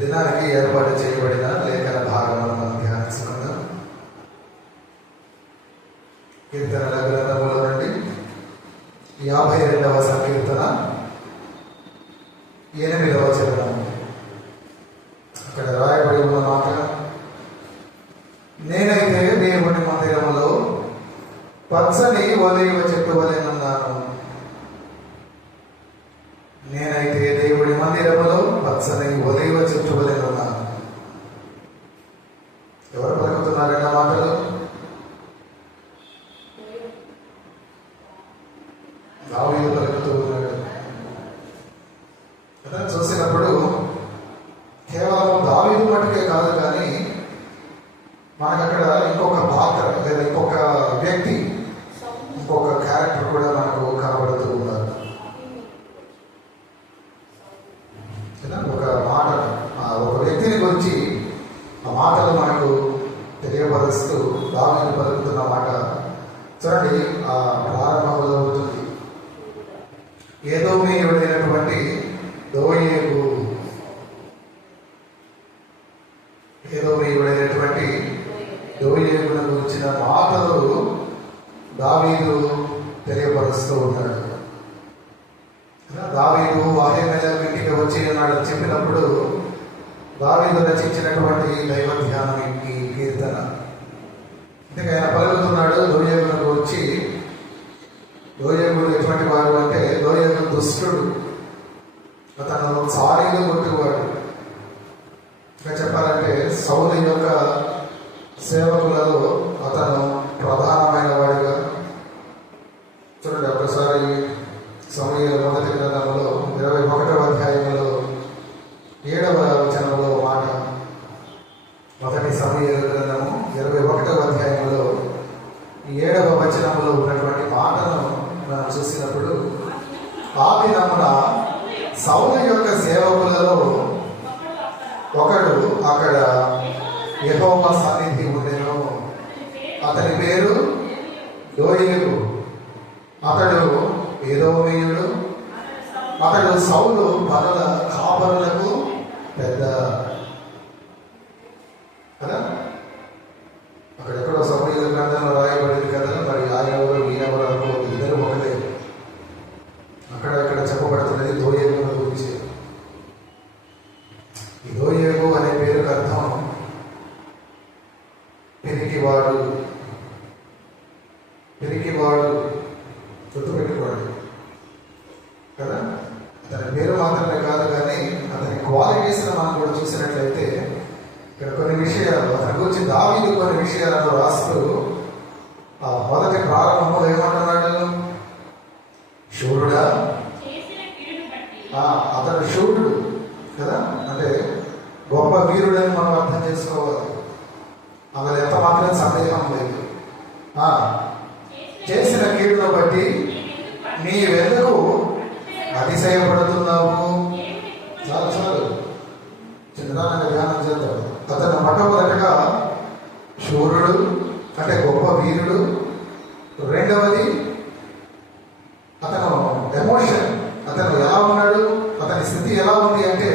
దినానికి ఏర్పాటు చేయబడిన లేఖన భాగములను మనం ధ్యానించుకుందాం. కీర్తనల గ్రంథములో నుండి 52వ సంకీర్తన 8వ వచనం. అక్కడ రాయబడి ఉన్న మాట, నేనైతే దేవుని మందిరములో పచ్చని ఒలీవ చెట్టు వలె ఉన్నాను. నేనైతే దేవుడి మందిరములో పచ్చని ఒలీవ చెట్టు వలె ఉన్నాను. ఎవరు పలుకుతున్నారన్న మాటలు? దావీదు పలుకుతూ ఉన్నాడు. చూసినప్పుడు కేవలం దావీదు మటుకే కాదు, కానీ మనకు అక్కడ ఇంకొక పాత్ర లేదా ఇంకొక వ్యక్తి, ఇంకొక క్యారెక్టర్ కూడా మనకు కనబడుతూ ఉన్నారు. ఒక మాట, ఒక వ్యక్తిని గురించి ఆ మాటలు మనకు తెలియపరుస్తూ దావీదు పలుకుతున్న మాట చూడండి. ఆ ప్రారంభంలో ఉంటుంది, ఏదోమీయుడైనటువంటి దోయేగు, ఏదోమీయుడైనటువంటి దోయేగును గురించిన మాటలు దావీదు తెలియపరుస్తూ ఉన్నాడు. దావీదు అహీమెలెకు ఇంటికి వచ్చి నాడు చెప్పినప్పుడు దావీదు రచించినటువంటి దైవ ధ్యానం ఈ కీర్తన. అందుకే ఆయన పలుకుతున్నాడు దోయేగును గురించి. దోయేగుడు ఎటువంటి వాడు అంటే, దోయేగు దుష్టుడు, అతను సారీలు కొట్టువాడు. ఇంకా చెప్పాలంటే సౌలు యొక్క సేవకులలో అతను ప్రధానమైన వాడిగా. చూడండి ఒకసారి సమూయేలు మొదటి గ్రంథంలో 21వ అధ్యాయంలో 7వ వచనంలో మాట, మొదటి సమూయేలు గ్రంథము 21వ అధ్యాయంలో 7వ వచనంలో ఉన్నటువంటి మాటను మనం చూసినప్పుడు, ఆ దినమున సౌలు యొక్క సేవకులలో ఒకడు అక్కడ యెహోవా సన్నిధి ఉండెను. అతని పేరు దోయేగు. అతడు ఏదోమీయుడు. అతడు సౌలు పనుల కాపరులకు పెద్ద కదా. అక్కడెక్కడో సమూయేలు గ్రంథంలో రాయబడింది కదా. మరి ఆయన ఎవరు ఈయనెవరు అనుకోవద్దు, ఇద్దరు ఒకటే. అక్కడ ఇక్కడ చెప్పబడుతున్నది దోయేగు గురించి. ఈ దోయేగు అనే పేరుకు అర్థం పిరికివాడు. పిరికివాడు, గుర్తుపెట్టుకోండి కదా. అతని పేరు మాత్రమే కాదు, కానీ అతని క్వాలిటీస్ మనం కూడా చూసినట్లయితే ఇక్కడ కొన్ని విషయాలు అతని గురించి దావీదు కొన్ని విషయాలను రాస్తూ ఆ మొదటి ప్రారంభంలో ఏమంటున్నాడు? శూరుడా, అతడు శూరుడు కదా, అంటే గొప్ప వీరుడని మనం అర్థం చేసుకోవాలి. అందులో ఎంత మాత్రం సందేహం లేదు. చేసిన కీడును బట్టి నీవెందుకు అతిశయపడుతున్నావు? చాలు చాలు, చిన్నదానంగా ధ్యానం చేద్దాం. అతను మొట్టమొదటిగా శూరుడు అంటే గొప్ప వీరుడు. రెండవది అతను ఎమోషన్, అతను ఎలా ఉన్నాడు, అతని స్థితి ఎలా ఉంది అంటే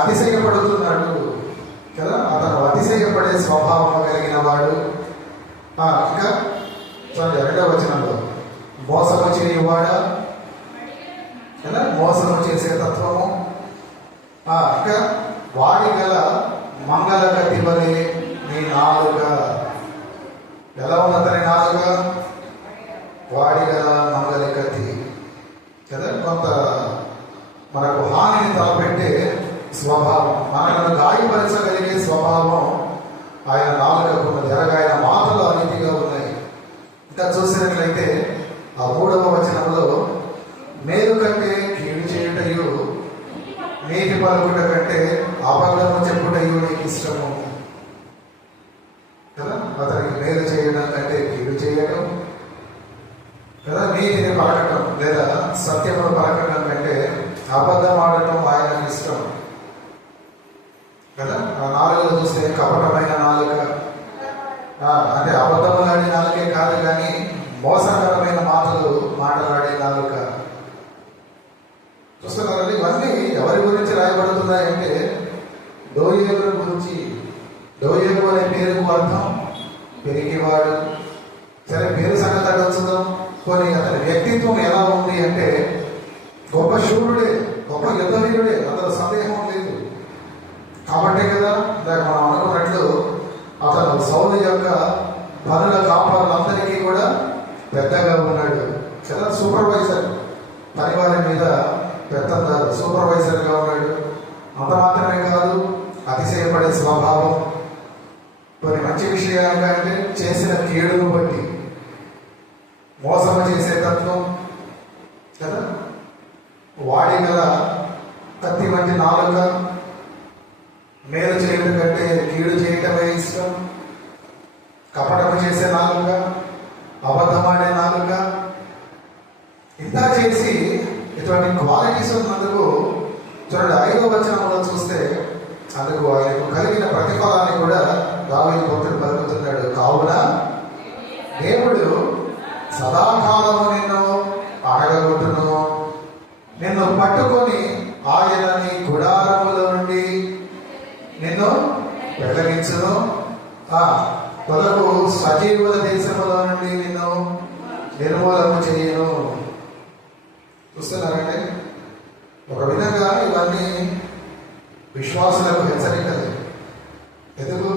అతిశయపడుతున్నాడు కదా. అతను అతిశయపడే స్వభావం కలిగిన వాడు. ఇంకా చూడండి 2వ వచనంలో, మోసము చేయవాడా కదా, మోసము చేసే తత్వము. ఇంకా వాడి గల మంగళ కత్తి వలె నీ నాలుక. ఎలా ఉంది అతని నాలుక? వాడి గల మంగళ కత్తి కదా. కొంత మనకు హానిని తలపెట్టే స్వభావం, మనకు గాయపరచగలిగే స్వభావం ఆయన నాలుకకు ఉన్నది. అలాగే ఆయన మాటలు అన్నిటిగా ఉన్నాయి. ఇంకా చూసినట్లయితే ఆ 3వ వచనంలో, మేలు కంటే కీడు చేయుటయు నీతి పలుకుట కంటే అబద్ధము చెప్పుటయు నీకు ఇష్టము కదా. అతనికి మేలు చేయడం కంటే కీడు చేయడం కదా, నీతిని పలకటం లేదా సత్యమును పలకటం కంటే అబద్ధం ఆడటం ఆయనకు ఇష్టం కదా. ఆ నాలుగులో చూస్తే కపటమైన నాలుక, అంటే అబద్ధములాడే నాలుకే కాదు, కానీ మోసకరమైన మాటలు మాట్లాడే నాలుక. చూస్తున్నారండి, ఇవన్నీ ఎవరి గురించి రాయబడుతున్నాయంటే గురించి. దోయగు అనే పేరుకు అర్థం పెరిగివాడు. సరే, పేరు సంగతి అడగచ్చుదాం. కొన్ని అతని వ్యక్తిత్వం ఎలా ఉంది అంటే గొప్ప శూరుడే, గొప్ప యుద్ధవీరుడే, అందులో సందేహం లేదు. కాబట్టే కదా ఇందాక మనం అనుకున్నట్లు అతను సౌలు యొక్క పనుల కాపాడులందరికీ కూడా పెద్దగా ఉన్నాడు కదా. సూపర్వైజర్, పనివారి మీద పెద్దందారు, సూపర్వైజర్గా ఉన్నాడు. అంత మాత్రమే కాదు, అతిశయపడే స్వభావం. కొన్ని మంచి విషయాలు అంటే చేసిన కీడును బట్టి మోసము చేసే తత్వం కదా. వాడి గల కత్తి వంటి నాలుక, మేలు చేయడం కంటే కీడు చేయటమే ఇష్టం. కపటము చేసే నాలుక, అబద్ధమాడే నాలుక, ఇంత చేసి ఇటువంటి క్వాలిటీస్ ఉన్నందుకు చూడండి 5వ వచనంలో చూస్తే అందుకు ఆయనకు కలిగిన ప్రతిఫలాన్ని కూడా దావీదు భక్తుడు పలుకుతున్నాడు. కావున దేవుడు సదాకాలము నిన్ను అడగగొట్టును, నిన్ను పట్టుకొని ఆయన నీ గుడారముల నుండి నిన్ను వెళ్లగించును, తొలకు సజీవుల దేశములో నుండి నిన్ను నిర్మూలన చేయను. చూస్తున్నారంటే ఒక విధంగా ఇవన్నీ విశ్వాసులకు హెచ్చరికలు. ఎందుకు?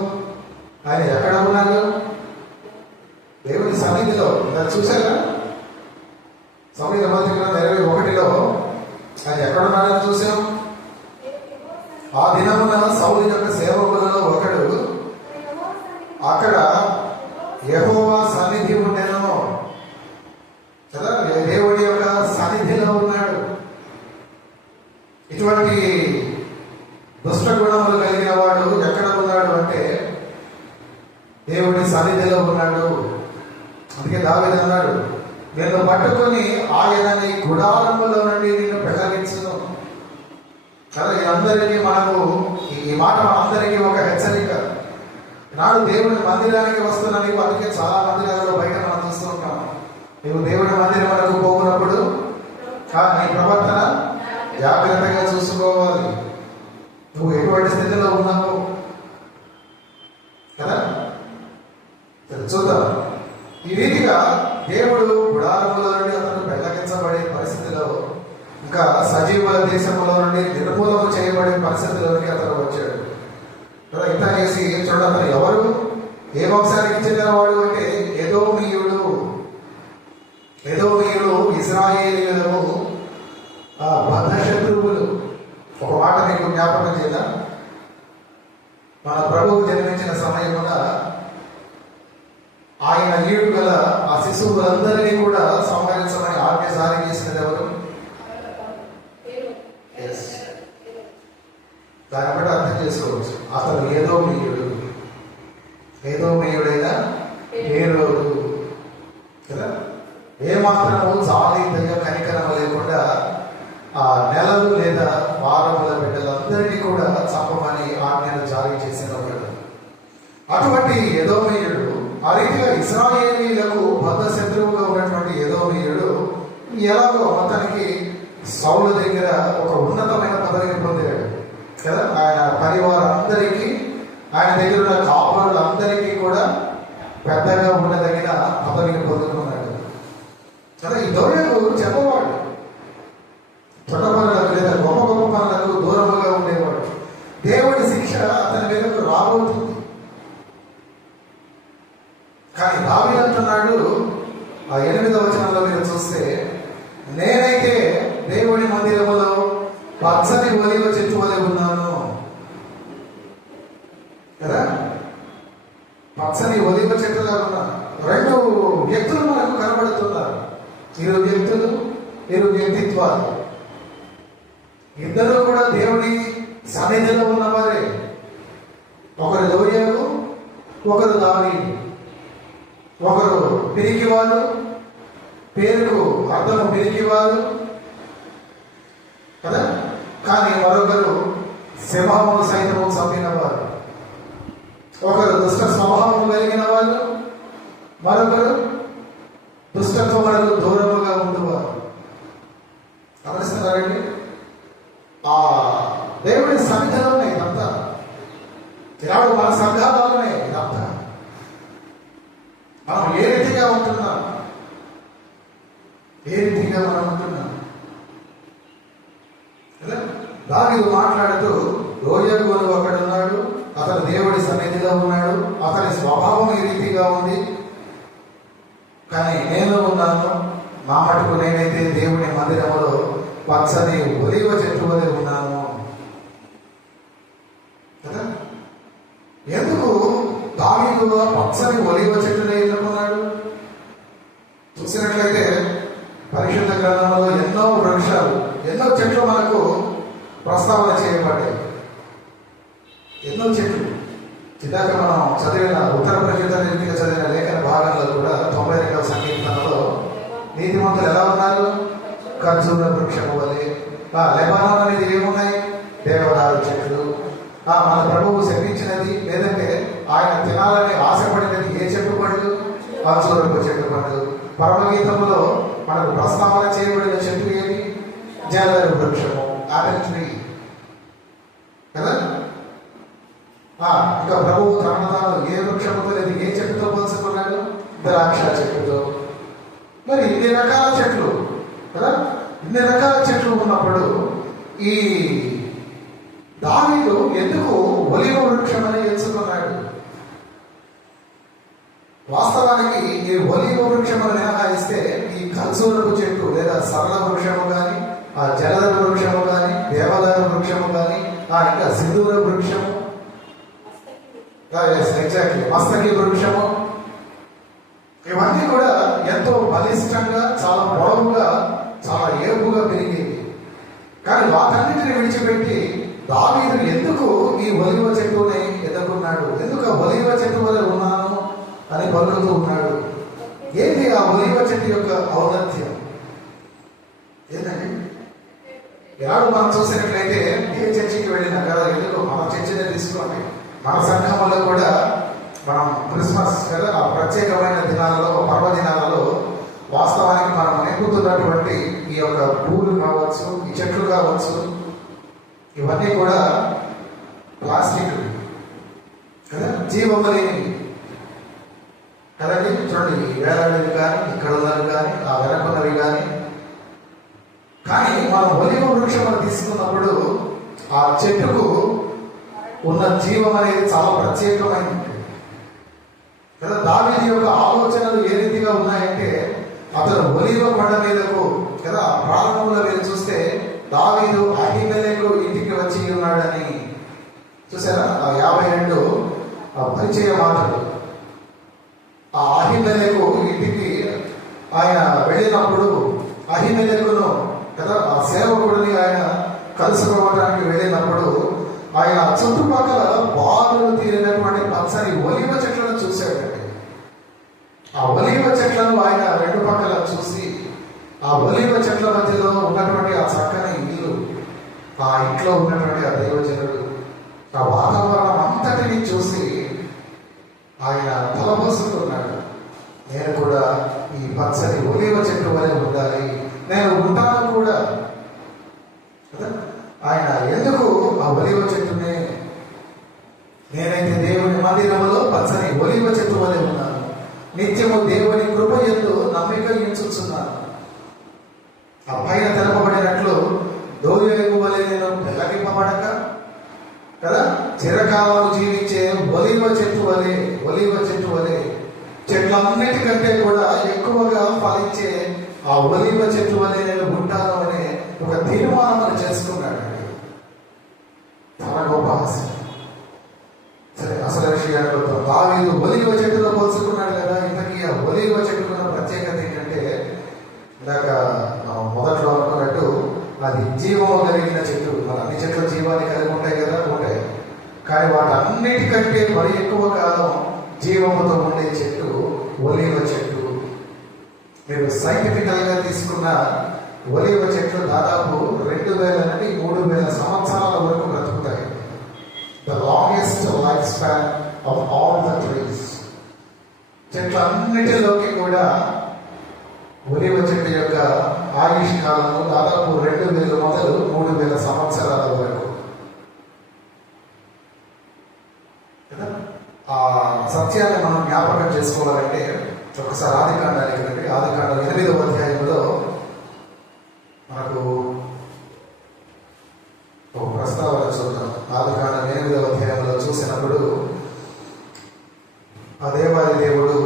ఆయన ఎక్కడ ఉన్నాడు? దేవుని సన్నిధిలో. చూసారా? సమయ పత్రిక 21లో ఆయన ఎక్కడున్నాడని చూసాం. ఆ దినమున సౌలు యొక్క సేవకులలో ఒకడు అక్కడ యెహోవా సన్నిధి ఉండెను కదా, దేవుడి యొక్క సన్నిధిలో ఉన్నాడు. ఇటువంటి దుష్ట గుణములు కలిగిన వాడు ఎక్కడ ఉన్నాడు అంటే దేవుడి సన్నిధిలో ఉన్నాడు. అందుకే దావీదు అన్నాడు, నిన్ను పట్టుకొని ఆయన నీ గుడారములో నుండి నిన్ను పెళ్లగించును కదా. అందరికీ మనకు ఈ మాట మనందరికీ ఒక హెచ్చరిక. నాడు దేవుడి మందిరానికి వస్తున్న నీవు, అందుకే చాలా మందిరాలలో బయట మనం చూస్తూ ఉంటాం. నువ్వు దేవుడి మందిరం వరకు పోకున్నప్పుడు నీ ప్రవర్తన జాగ్రత్తగా చూసుకోవాలి. నువ్వు ఎటువంటి స్థితిలో ఉన్నావు కదా. చూద్దాం. ఈ రీతిగా దేవుడు గుడారములో నుండి అతను పెళ్లగించబడే పరిస్థితిలో, ఇంకా సజీవుల దేశంలో నుండి నిర్మూలన చేయబడే పరిస్థితిలోనికి అతను వచ్చాడు కదా. ఇంత చేసి చూడ అతను ఎవరు, ఏ వంశానికి చెందిన వాడు అంటే ఎదోమీయుడు. ఎదోమీయుడు ఇశ్రాయేలీయులకు బద్ధ శత్రువులు. ఒక మాట మీకు జ్ఞాపకం చేద్దాం. మన ప్రభువు జన్మించిన సమయమున ఆయన ఈడు గల ఆ శిశువులందరినీ కూడా సంహరించమని ఆజ్ఞ జారీ చేసినది ఎవరు? దాన్ని బట్టి అర్థం చేసుకోవచ్చు. అతను ఏదోమీయుడైనా హేరోదు కదా. ఏమాత్రము జాలి దయ కనికరము లేకుండా ఆ నెలలు లేదా వారముల బిడ్డలందరినీ కూడా చంపమని ఆజ్ఞను జారీ చేసిన వాడు. అటువంటి ఎదోమీయుడు, ఆ రీతిగా ఇశ్రాయేలీయులకు బద్ధ శత్రువుగా ఉన్నటువంటి ఎదోమీయుడు ఎలాగో మొత్తానికి సౌలు దగ్గర ఒక ఉన్నతమైన పదవిని పొందాడు కదా. ఆయన పరివారందరికీ, ఆయన దగ్గర ఉన్న కాపురులందరికీ కూడా పెద్దగా ఉండదగిన పదవిని పొందుకున్నాడు కదా. ఈ దోయకు చెప్పవాడు, చొట్ట పనులకు లేదా గొప్ప గొప్ప పనులకు దూరముగా ఉండేవాడు. దేవుడి శిక్ష అతని మీదకు రాబోతుంది. కానీ దావీదు అంటున్నాడు ఆ 8వ వచనంలో మీరు చూస్తే, నేనైతే దేవుడి మందిరములో పచ్చని ఒలివ చెట్టు వలె ఉన్నాను కదా. పచ్చని ఒలివ చెట్టుగా ఉన్నాను. 2 వ్యక్తులు మనకు కనబడుతున్నారు. 2 వ్యక్తులు, 2 వ్యక్తిత్వాలు. ఇద్దరు కూడా దేవుడి సన్నిధిలో ఉన్నవారే. ఒకరు దోయగు, ఒకరు దావీదు. ఒకరు పిరికివాడు, పేరుకు అర్థము పిరికివాడు కదా. కానీ మరొకరు సింహమును సైతము చంపినవారు. ఒకరు దుష్ట స్వభావం కలిగిన వాళ్ళు, మరొకరు దుష్టత్వములకు దూరముగా ఉండేవారు. గమనిస్తున్నారండి? ఆ దేవుడి సన్నిధిలోనే ఇదంతా. దావీదు మాట్లాడుతూ లోయగోను ఒకడున్నాడు, అతను దేవుడి సన్నిధిలో ఉన్నాడు, అతని స్వభావం ఈ రీతిగా ఉంది, కానీ నేను ఉన్నాను, మా మటుకు నేనైతే దేవుని మందిరంలో పచ్చని ఒలివ చెట్టు వలె ఉన్నాను కదా. ఎందుకు దావీదు పచ్చని ఒలివ చెట్టునే ఎన్నుకున్నాడు? చూసినట్లయితే పరిశుద్ధ గ్రంథంలో ఎన్నో వృక్షాలు, ఎన్నో చెట్లు మనకు ప్రస్తావన చేయబడ్డాయి. ఎన్నో చెట్లు ఇందాక మనం చదివిన ఉత్తర ప్రజల రీతిగా చదివిన లేఖన భాగంలో కూడా 92వ సంకీర్తనలో నీతిమంతులు ఎలా ఉన్నారు? ఖర్జూర వృక్షము వలె. లెబానోన్ అనేది ఏమున్నాయి? దేవదారు చెట్లు. మన ప్రభువు శపించినది లేదంటే ఆయన తినాలని ఆశపడినది ఏ చెట్టు పండు? ఖర్జూరపు చెట్టు పండు. పరమగీతంలో మనకు ప్రస్తావన చేయబడిన చెట్టు ఏది? జలదరు వృక్షము, ఆపిల్ ట్రీ కదా. ఇంకా ప్రభువు తనను ఏ వృక్షముతో లేదు ఏ చెట్టుతో పోల్చుకున్నాడు? ద్రాక్ష చెట్టుతో. మరి ఇన్ని రకాల చెట్లు కదా, ఇన్ని రకాల చెట్లు ఉన్నప్పుడు ఈ దావీదు ఎందుకు ఒలివ వృక్షం అని ఎంచుకున్నాడు? వాస్తవానికి ఈ ఒలివ వృక్షం అని మినహాయిస్తే ఈ ఖర్జూరపు చెట్టు లేదా సరళ వృక్షము కానీ, ఆ జలద వృక్షము కానీ, దేవదారు వృక్షము కానీ, ఇంకా సింధూర వృక్షము, ఎగ్జాక్ట్లీ మస్తకి వృక్షము, ఇవన్నీ కూడా ఎంతో బలిష్టంగా, చాలా పొడవుగా, చాలా ఏపుగా పెరిగేవి. కానీ వాటన్నిటిని విడిచిపెట్టి దావీదు ఎందుకు ఈ ఒలివ చెట్టుని ఎన్నుకున్నాడు? ఎందుకు ఆ ఒలివ చెట్టు వలె ఉన్నాను అని పలుకుతూ ఉన్నాడు? ఏంటి ఆ ఒలివ చెట్టు యొక్క ఔన్నత్యం ఏంటండి? ఎలాగో మనం చూసినట్లయితే ఏ చర్చికి వెళ్ళినా కదా, ఎందుకు మన చర్చినే తీసుకోండి, మన సంఘంలో కూడా మనం క్రిస్మస్ కదా ఆ ప్రత్యేకమైన దినాలలో, పర్వదినాలలో వాస్తవానికి మనం నింపుతున్నటువంటి ఈ యొక్క పూలు కావచ్చు, ఈ చెట్లు కావచ్చు, ఇవన్నీ కూడా ప్లాస్టిక్ కదా, జీవం లేనివి కదండి. చూడండి, వేలాడివి కానీ, ఇక్కడ ఉన్నవి కానీ, ఆ వెనకున్నవి కానీ మనం ఒలివ వృక్షం తీసుకున్నప్పుడు ఆ చెట్టుకు ఉన్న జీవం అనేది చాలా ప్రత్యేకమైనది కదా. దావీదు యొక్క ఆలోచనలు ఏ రీతిగా ఉన్నాయంటే, అతను ఒలివ కొండ మీదకు కదా ప్రారంభంలో వెళ్ళి చూస్తే దావీదు అహీమెలెకు ఇంటికి వచ్చి ఉన్నాడని చూసారా? ఆ 52 పరిచయ మాటలు. ఆ అహీమెలెకు ఇంటికి ఆయన వెళ్ళినప్పుడు అహీమెలెకును కదా ఆ సేవకుడిని ఆయన కలుసుకోవడానికి వెళ్ళినప్పుడు ఆయన చుట్టుపక్కల బారులు తీరినటువంటి పచ్చని ఒలివ చెట్లను చూశాడండి. ఆ ఒలివ చెట్లను ఆయన రెండు పక్కల చూసి, ఆ ఒలివ చెట్ల మధ్యలో ఉన్నటువంటి ఆ చక్కని ఇల్లు, ఆ ఇంట్లో ఉన్నటువంటి ఆ దైవజనుడు, ఆ వాతావరణం అంతటిని చూసి ఆయన తలపోసుకున్నాడు. నేను కూడా ఈ పచ్చని ఒలివ చెట్టు వలె ఉండాలి, నేను ఉంటాను కూడా కదా. ఆయన ఎందుకు ఆ ఒలివ చెట్టునే, నేనైతే దేవుని మందిరములో పచ్చని ఒలివ చెట్టు వలె ఉన్నాను, నిత్యము దేవుని కృప యందు నమ్మిక ఉంచుచున్నాను. ఆ పైన తెలపబడినట్లు దోయగు వలె నేను పెళ్ళగింపబడక కదా చిరకాలం జీవించే ఒలివ చెట్టు వలె, ఒలివ చెట్టు వలె చెట్లన్నిటికంటే కూడా ఎక్కువగా ఫలించే ఆ ఒలివ చెట్టు వలె నేను ఉంటాను అనే ఒక తీర్మానం చేసుకున్నాడు. చాలా గొప్ప ఆశ. సరే, అసలు విషయానికి వద్దాం. దావీదు ఒలివ చెట్టులో పోల్చుకున్నాడు కదా. ఇంతకీ ఆ ఒలివ చెట్టుకున్న ప్రత్యేకత ఏంటంటే, ఇందాక మొదట్లో అనుకున్నట్టు అది జీవము కలిగిన చెట్టు. మన అన్ని చెట్లు జీవాన్ని కలిగి ఉంటాయి కదా, ఉంటాయి. కానీ వాటన్నిటికంటే మరి ఎక్కువ కాలం జీవముతో ఉండే చెట్టు ఒలివ చెట్టు. మీరు సైంటిఫికల్ గా తీసుకున్న ఒలివ చెట్లు దాదాపు 2000 నుండి 3000 సంవత్సరాల వరకు బ్రతుకుతాయి. The longest life span of all the trees. చెట్లన్నిటిలోకి కూడా ఒలివ చెట్టు యొక్క ఆయుష్ కాలము దాదాపు 2000 మొదలు 3000 సంవత్సరాల వరకు. ఆ సత్యాన్ని మనం జ్ఞాపకం చేసుకోవాలంటే ఒకసారి ఆదికాండానికి రండి. ఆదికాండం 8వ అధ్యాయంలో మనకు ఒక ప్రస్తావన చూద్దాం. ఆదికాండం 8వ అధ్యాయంలో చూసినప్పుడు ఆ దేవాది దేవుడు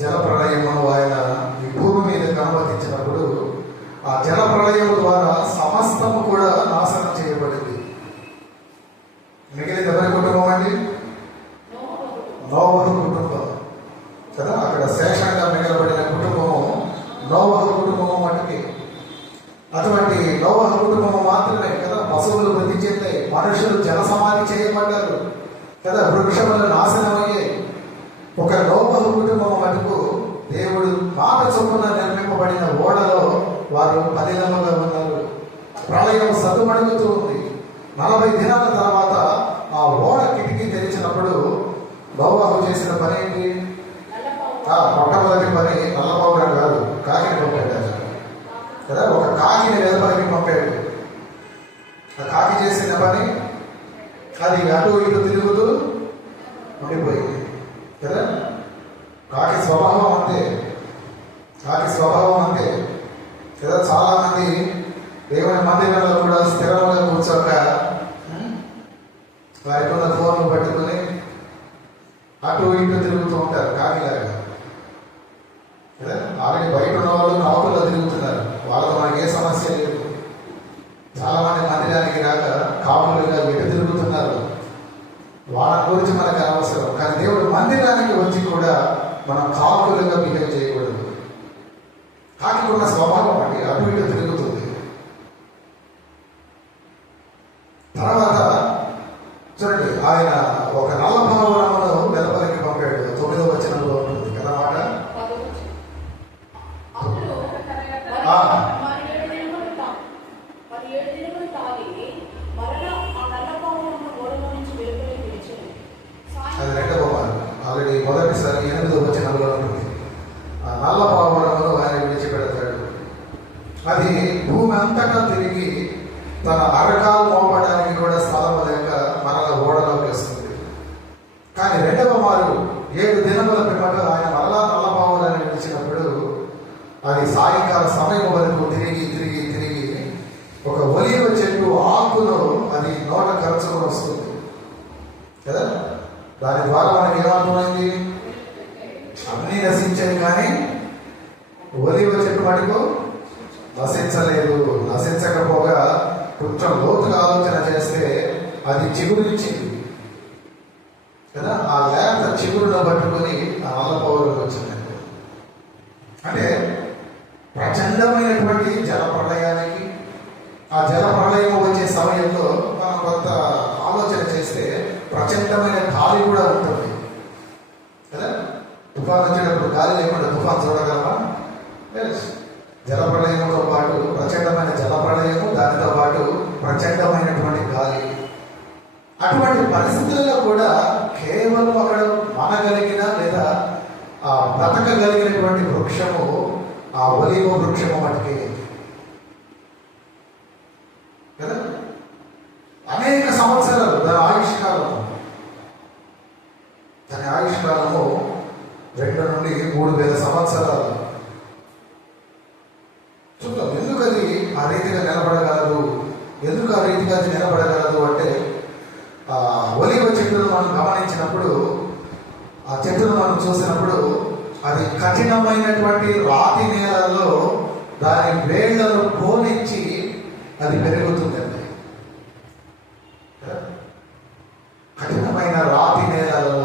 జల ప్రళయమును ఆయన ఈ భూమి మీద అనుమతించినప్పుడు ఆ జల ప్రళయం ద్వారా సమస్తము కూడా నాశనం చేయబడింది. మిగిలిన ఎవరి కుటుంబం అండి? నోవహు కుటుంబం కదా. అక్కడ శేషంగా మిగలబడిన కుటుంబము నోవహు కుటుంబము మటుకి. అటువంటి నోవహు కుటుంబము మాత్రమే కదా పశువులు వృద్ధి చెందాయి, మనుషులు జలసమాధి చేయబడ్డారు కదా, వృక్షములు నాశనమయ్యాయి. ఒక నోవహు కుటుంబం మటుకు దేవుడు మాట చొప్పున నిర్మింపబడిన ఓడలో వారు పదిలముగా ఉన్నారు. ప్రళయం సద్దుమడుగుతూ ఉంది. 40 దినాల తర్వాత ఆ ఓడ కిటికీ తెరిచినప్పుడు నోవహు చేసిన పని ఏంటి? మొట్టమొదటి పని నల్లపావురం కాదు, కాకిని పంపాడు కదా. ఒక కాకిని వెలుపలికి పంపాడు. ఆ కాకి చేసిన పని అది అటు ఇటు తిరుగుతూ ఉండిపోయింది కదా. కాకి స్వభావం అంతే, కాకి స్వభావం అంతే కదా. చాలా మంది దేవుని మందిరంలో కూడా స్థిరంగా కూర్చోక వారికున్న ఫోన్లు పట్టుకుని అటు ఇటు తిరుగుతూ ఉంటారు కాకిలాగా కదా. ఆల్రెడీ బయట ఉన్న వాళ్ళు కాపుల్లో తిరుగుతున్నారు, వాళ్ళతో మనకి ఏ సమస్య లేదు. చాలా మంది మందిరానికి రాక కాపులుగా ఎటు తిరుగుతున్నారు, వాళ్ళ గురించి మనకు అనవసరం. కానీ దేవుడు మందిరానికి వచ్చి కూడా మనం కాపులుగా బిహేవ్ చేయకూడదు. కాకికున్న స్వభావం అండి, అటు ఇటు తిరుగుతుంది. తర్వాత చూడండి, ఆయన ఒక నల్ల పావురమును వెలుపలికి పంపాడు. 9వ వచనంలో ఉంటుంది కదా మాట. అది 2వ మాట. ఆల్రెడీ మొదటిసారి 8వ వచనంలో ఉంటుంది. ఆ నల్ల పావురమును ఆయన విడిచిపెడతాడు. అది భూమి అంతటా తిరిగి తన అరకాలు మోపడానికి కూడా స్థలం లేక మరల ఓడలోకి వస్తుంది. కానీ 2వ మారు 7 దినముల పిమ్మట ఆయన మరలా నల్ల పావురాన్ని విడిచినప్పుడు అది సాయంకాల సమయం వరకు తిరిగి తిరిగి తిరిగి ఒక ఒలీవ చెట్టు ఆకును అది నోట కరుచుకొని వస్తుంది కదా. దాని ద్వారా మనకి ఏమర్థమైంది? అన్నీ నశించాయి కానీ ఒలీవ చెట్టు మటుకు నశించలేదు. నశించకపోగా కొంచెం లోతుగా ఆలోచన చేస్తే అది చిగురిచ్చింది కదా. ఆ లేత చిగురును పట్టుకొని ఆ నల్ల పౌరులు వచ్చిందండి. అంటే ప్రచండమైనటువంటి జల ప్రళయానికి, ఆ జల ప్రళయం వచ్చే సమయంలో మనం కొంత ఆలోచన చేస్తే ప్రచండమైన గాలి కూడా ఉంటుంది కదా. తుఫాన్ వచ్చేటప్పుడు గాలి లేకుండా తుఫాన్ చూడగలమా? జల ప్రళయంతో పాటు ప్రచండమైన జల ప్రళయము, దానితో పాటు ప్రచండమైనటువంటి గాలి. అటువంటి పరిస్థితులలో కూడా కేవలం అక్కడ మనగలిగిన లేదా ఆ బ్రతకగలిగినటువంటి వృక్షము ఆ ఒలీవ వృక్షము మటుకే కదా. అనేక సంవత్సరాలు దాని ఆయుష్కాలము 2 నుండి 3,000 సంవత్సరాలు. చూద్దాం ఎందుకు అది ఆ రీతిగా నిలబడగలదు, ఎందుకు ఆ రీతిగా అది నిలబడగలదు అంటే ఒలీవ చెట్టును మనం గమనించినప్పుడు, ఆ చెట్టును మనం చూసినప్పుడు అది కఠినమైనటువంటి రాతి నేలలో దాని వేళ్లను పోనిచ్చి అది పెరుగుతుందండి. కఠినమైన రాతి నేలలో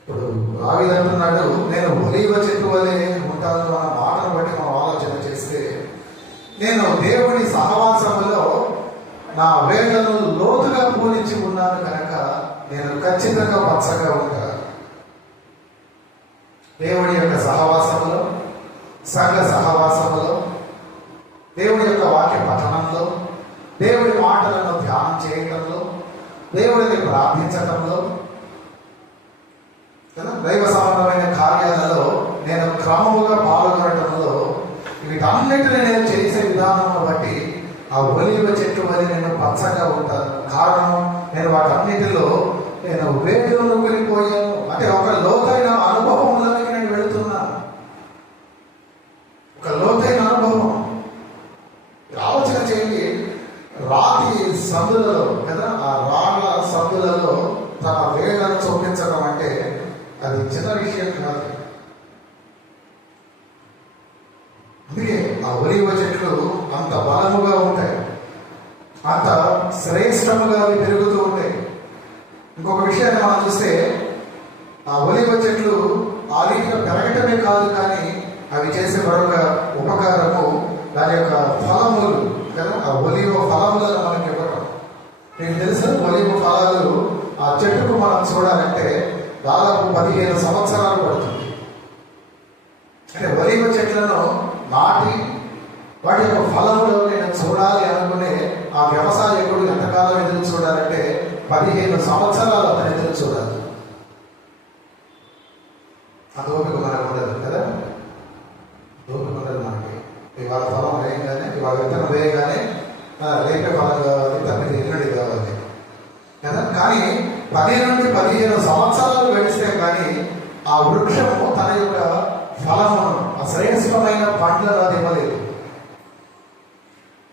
ఇప్పుడు రావి అంటున్నాడు, నేను ఒలీవ చెట్టు వలె ఉంటాను అన్న మాటను బట్టి మనం ఆలోచన చేస్తే, నేను దేవుని సహవాసములో నా వేళ్లను లోతుగా పోనిచ్చి ఉన్నాను కనుక నేను ఖచ్చితంగా పచ్చగా ఉంటాను. దేవుడి యొక్క సహవాసంలో, సంఘ సహవాసంలో, దేవుడి యొక్క వాక్య పఠనంలో, దేవుడి మాటలను ధ్యానం చేయటంలో, దేవుడిని ప్రార్థించటంలో కదా, దైవ సంబంధమైన కార్యాలలో నేను క్రమముగా పాల్గొనటంలో, వీటన్నిటిని నేను చేసే విధానం బట్టి ఆ ఒలీవ చెట్టు వల్ల నేను పచ్చగా ఉంటాను. కారణం, నేను వాటన్నిటిలో నేను వేడిలోకి వెళ్ళిపోయాను. అంటే ఒక లోతైన అనుభవంలోకి నేను వెళుతున్నాను. ఒక లోతైన అనుభవం ఒలీవ చెట్లు అంత బలముగా ఉంటాయి, అంత శ్రేష్టముగా అవి పెరుగుతూ ఉంటాయి. ఇంకొక విషయాన్ని మనం చూస్తే ఆ ఒలీవ చెట్లు ఆ రీతిగా పెరగటమే కాదు, కానీ అవి చేసే మరొక ఉపకారము దాని యొక్క ఫలములు కదా, ఆ ఒలీవ ఫలములను మనకి ఇవ్వటం. మీకు తెలుసు, ఒలీవ ఫలాలు ఆ చెట్టుకు మనం చూడాలంటే దాదాపు 15 సంవత్సరాలు పడుతుంది. అంటే ఒలీవ చెట్లను నాటి వాటి యొక్క ఫలములు నేను చూడాలి అనుకునే ఆ వ్యవసాయకుడు ఎంతకాలం ఎదురు చూడాలంటే 15 సంవత్సరాలు అతను ఎదురు చూడాలి. అది ఓపిక మనకు ఉండదు కదా, ఓపిక ఉండదు మనకి. ఇవాళ ఫలం వేయగానే, ఇవాళ విత్తనం వేయగానే రేపే ఫలం కావాలి, తప్పితే ఎల్లుండి కావాలి కదా. కానీ 10 నుండి 15 సంవత్సరాలు గడిస్తే కానీ ఆ వృక్షము తన యొక్క ఫలమును, ఆ శ్రేష్టమైన పండ్లను అది ఇవ్వలేదు.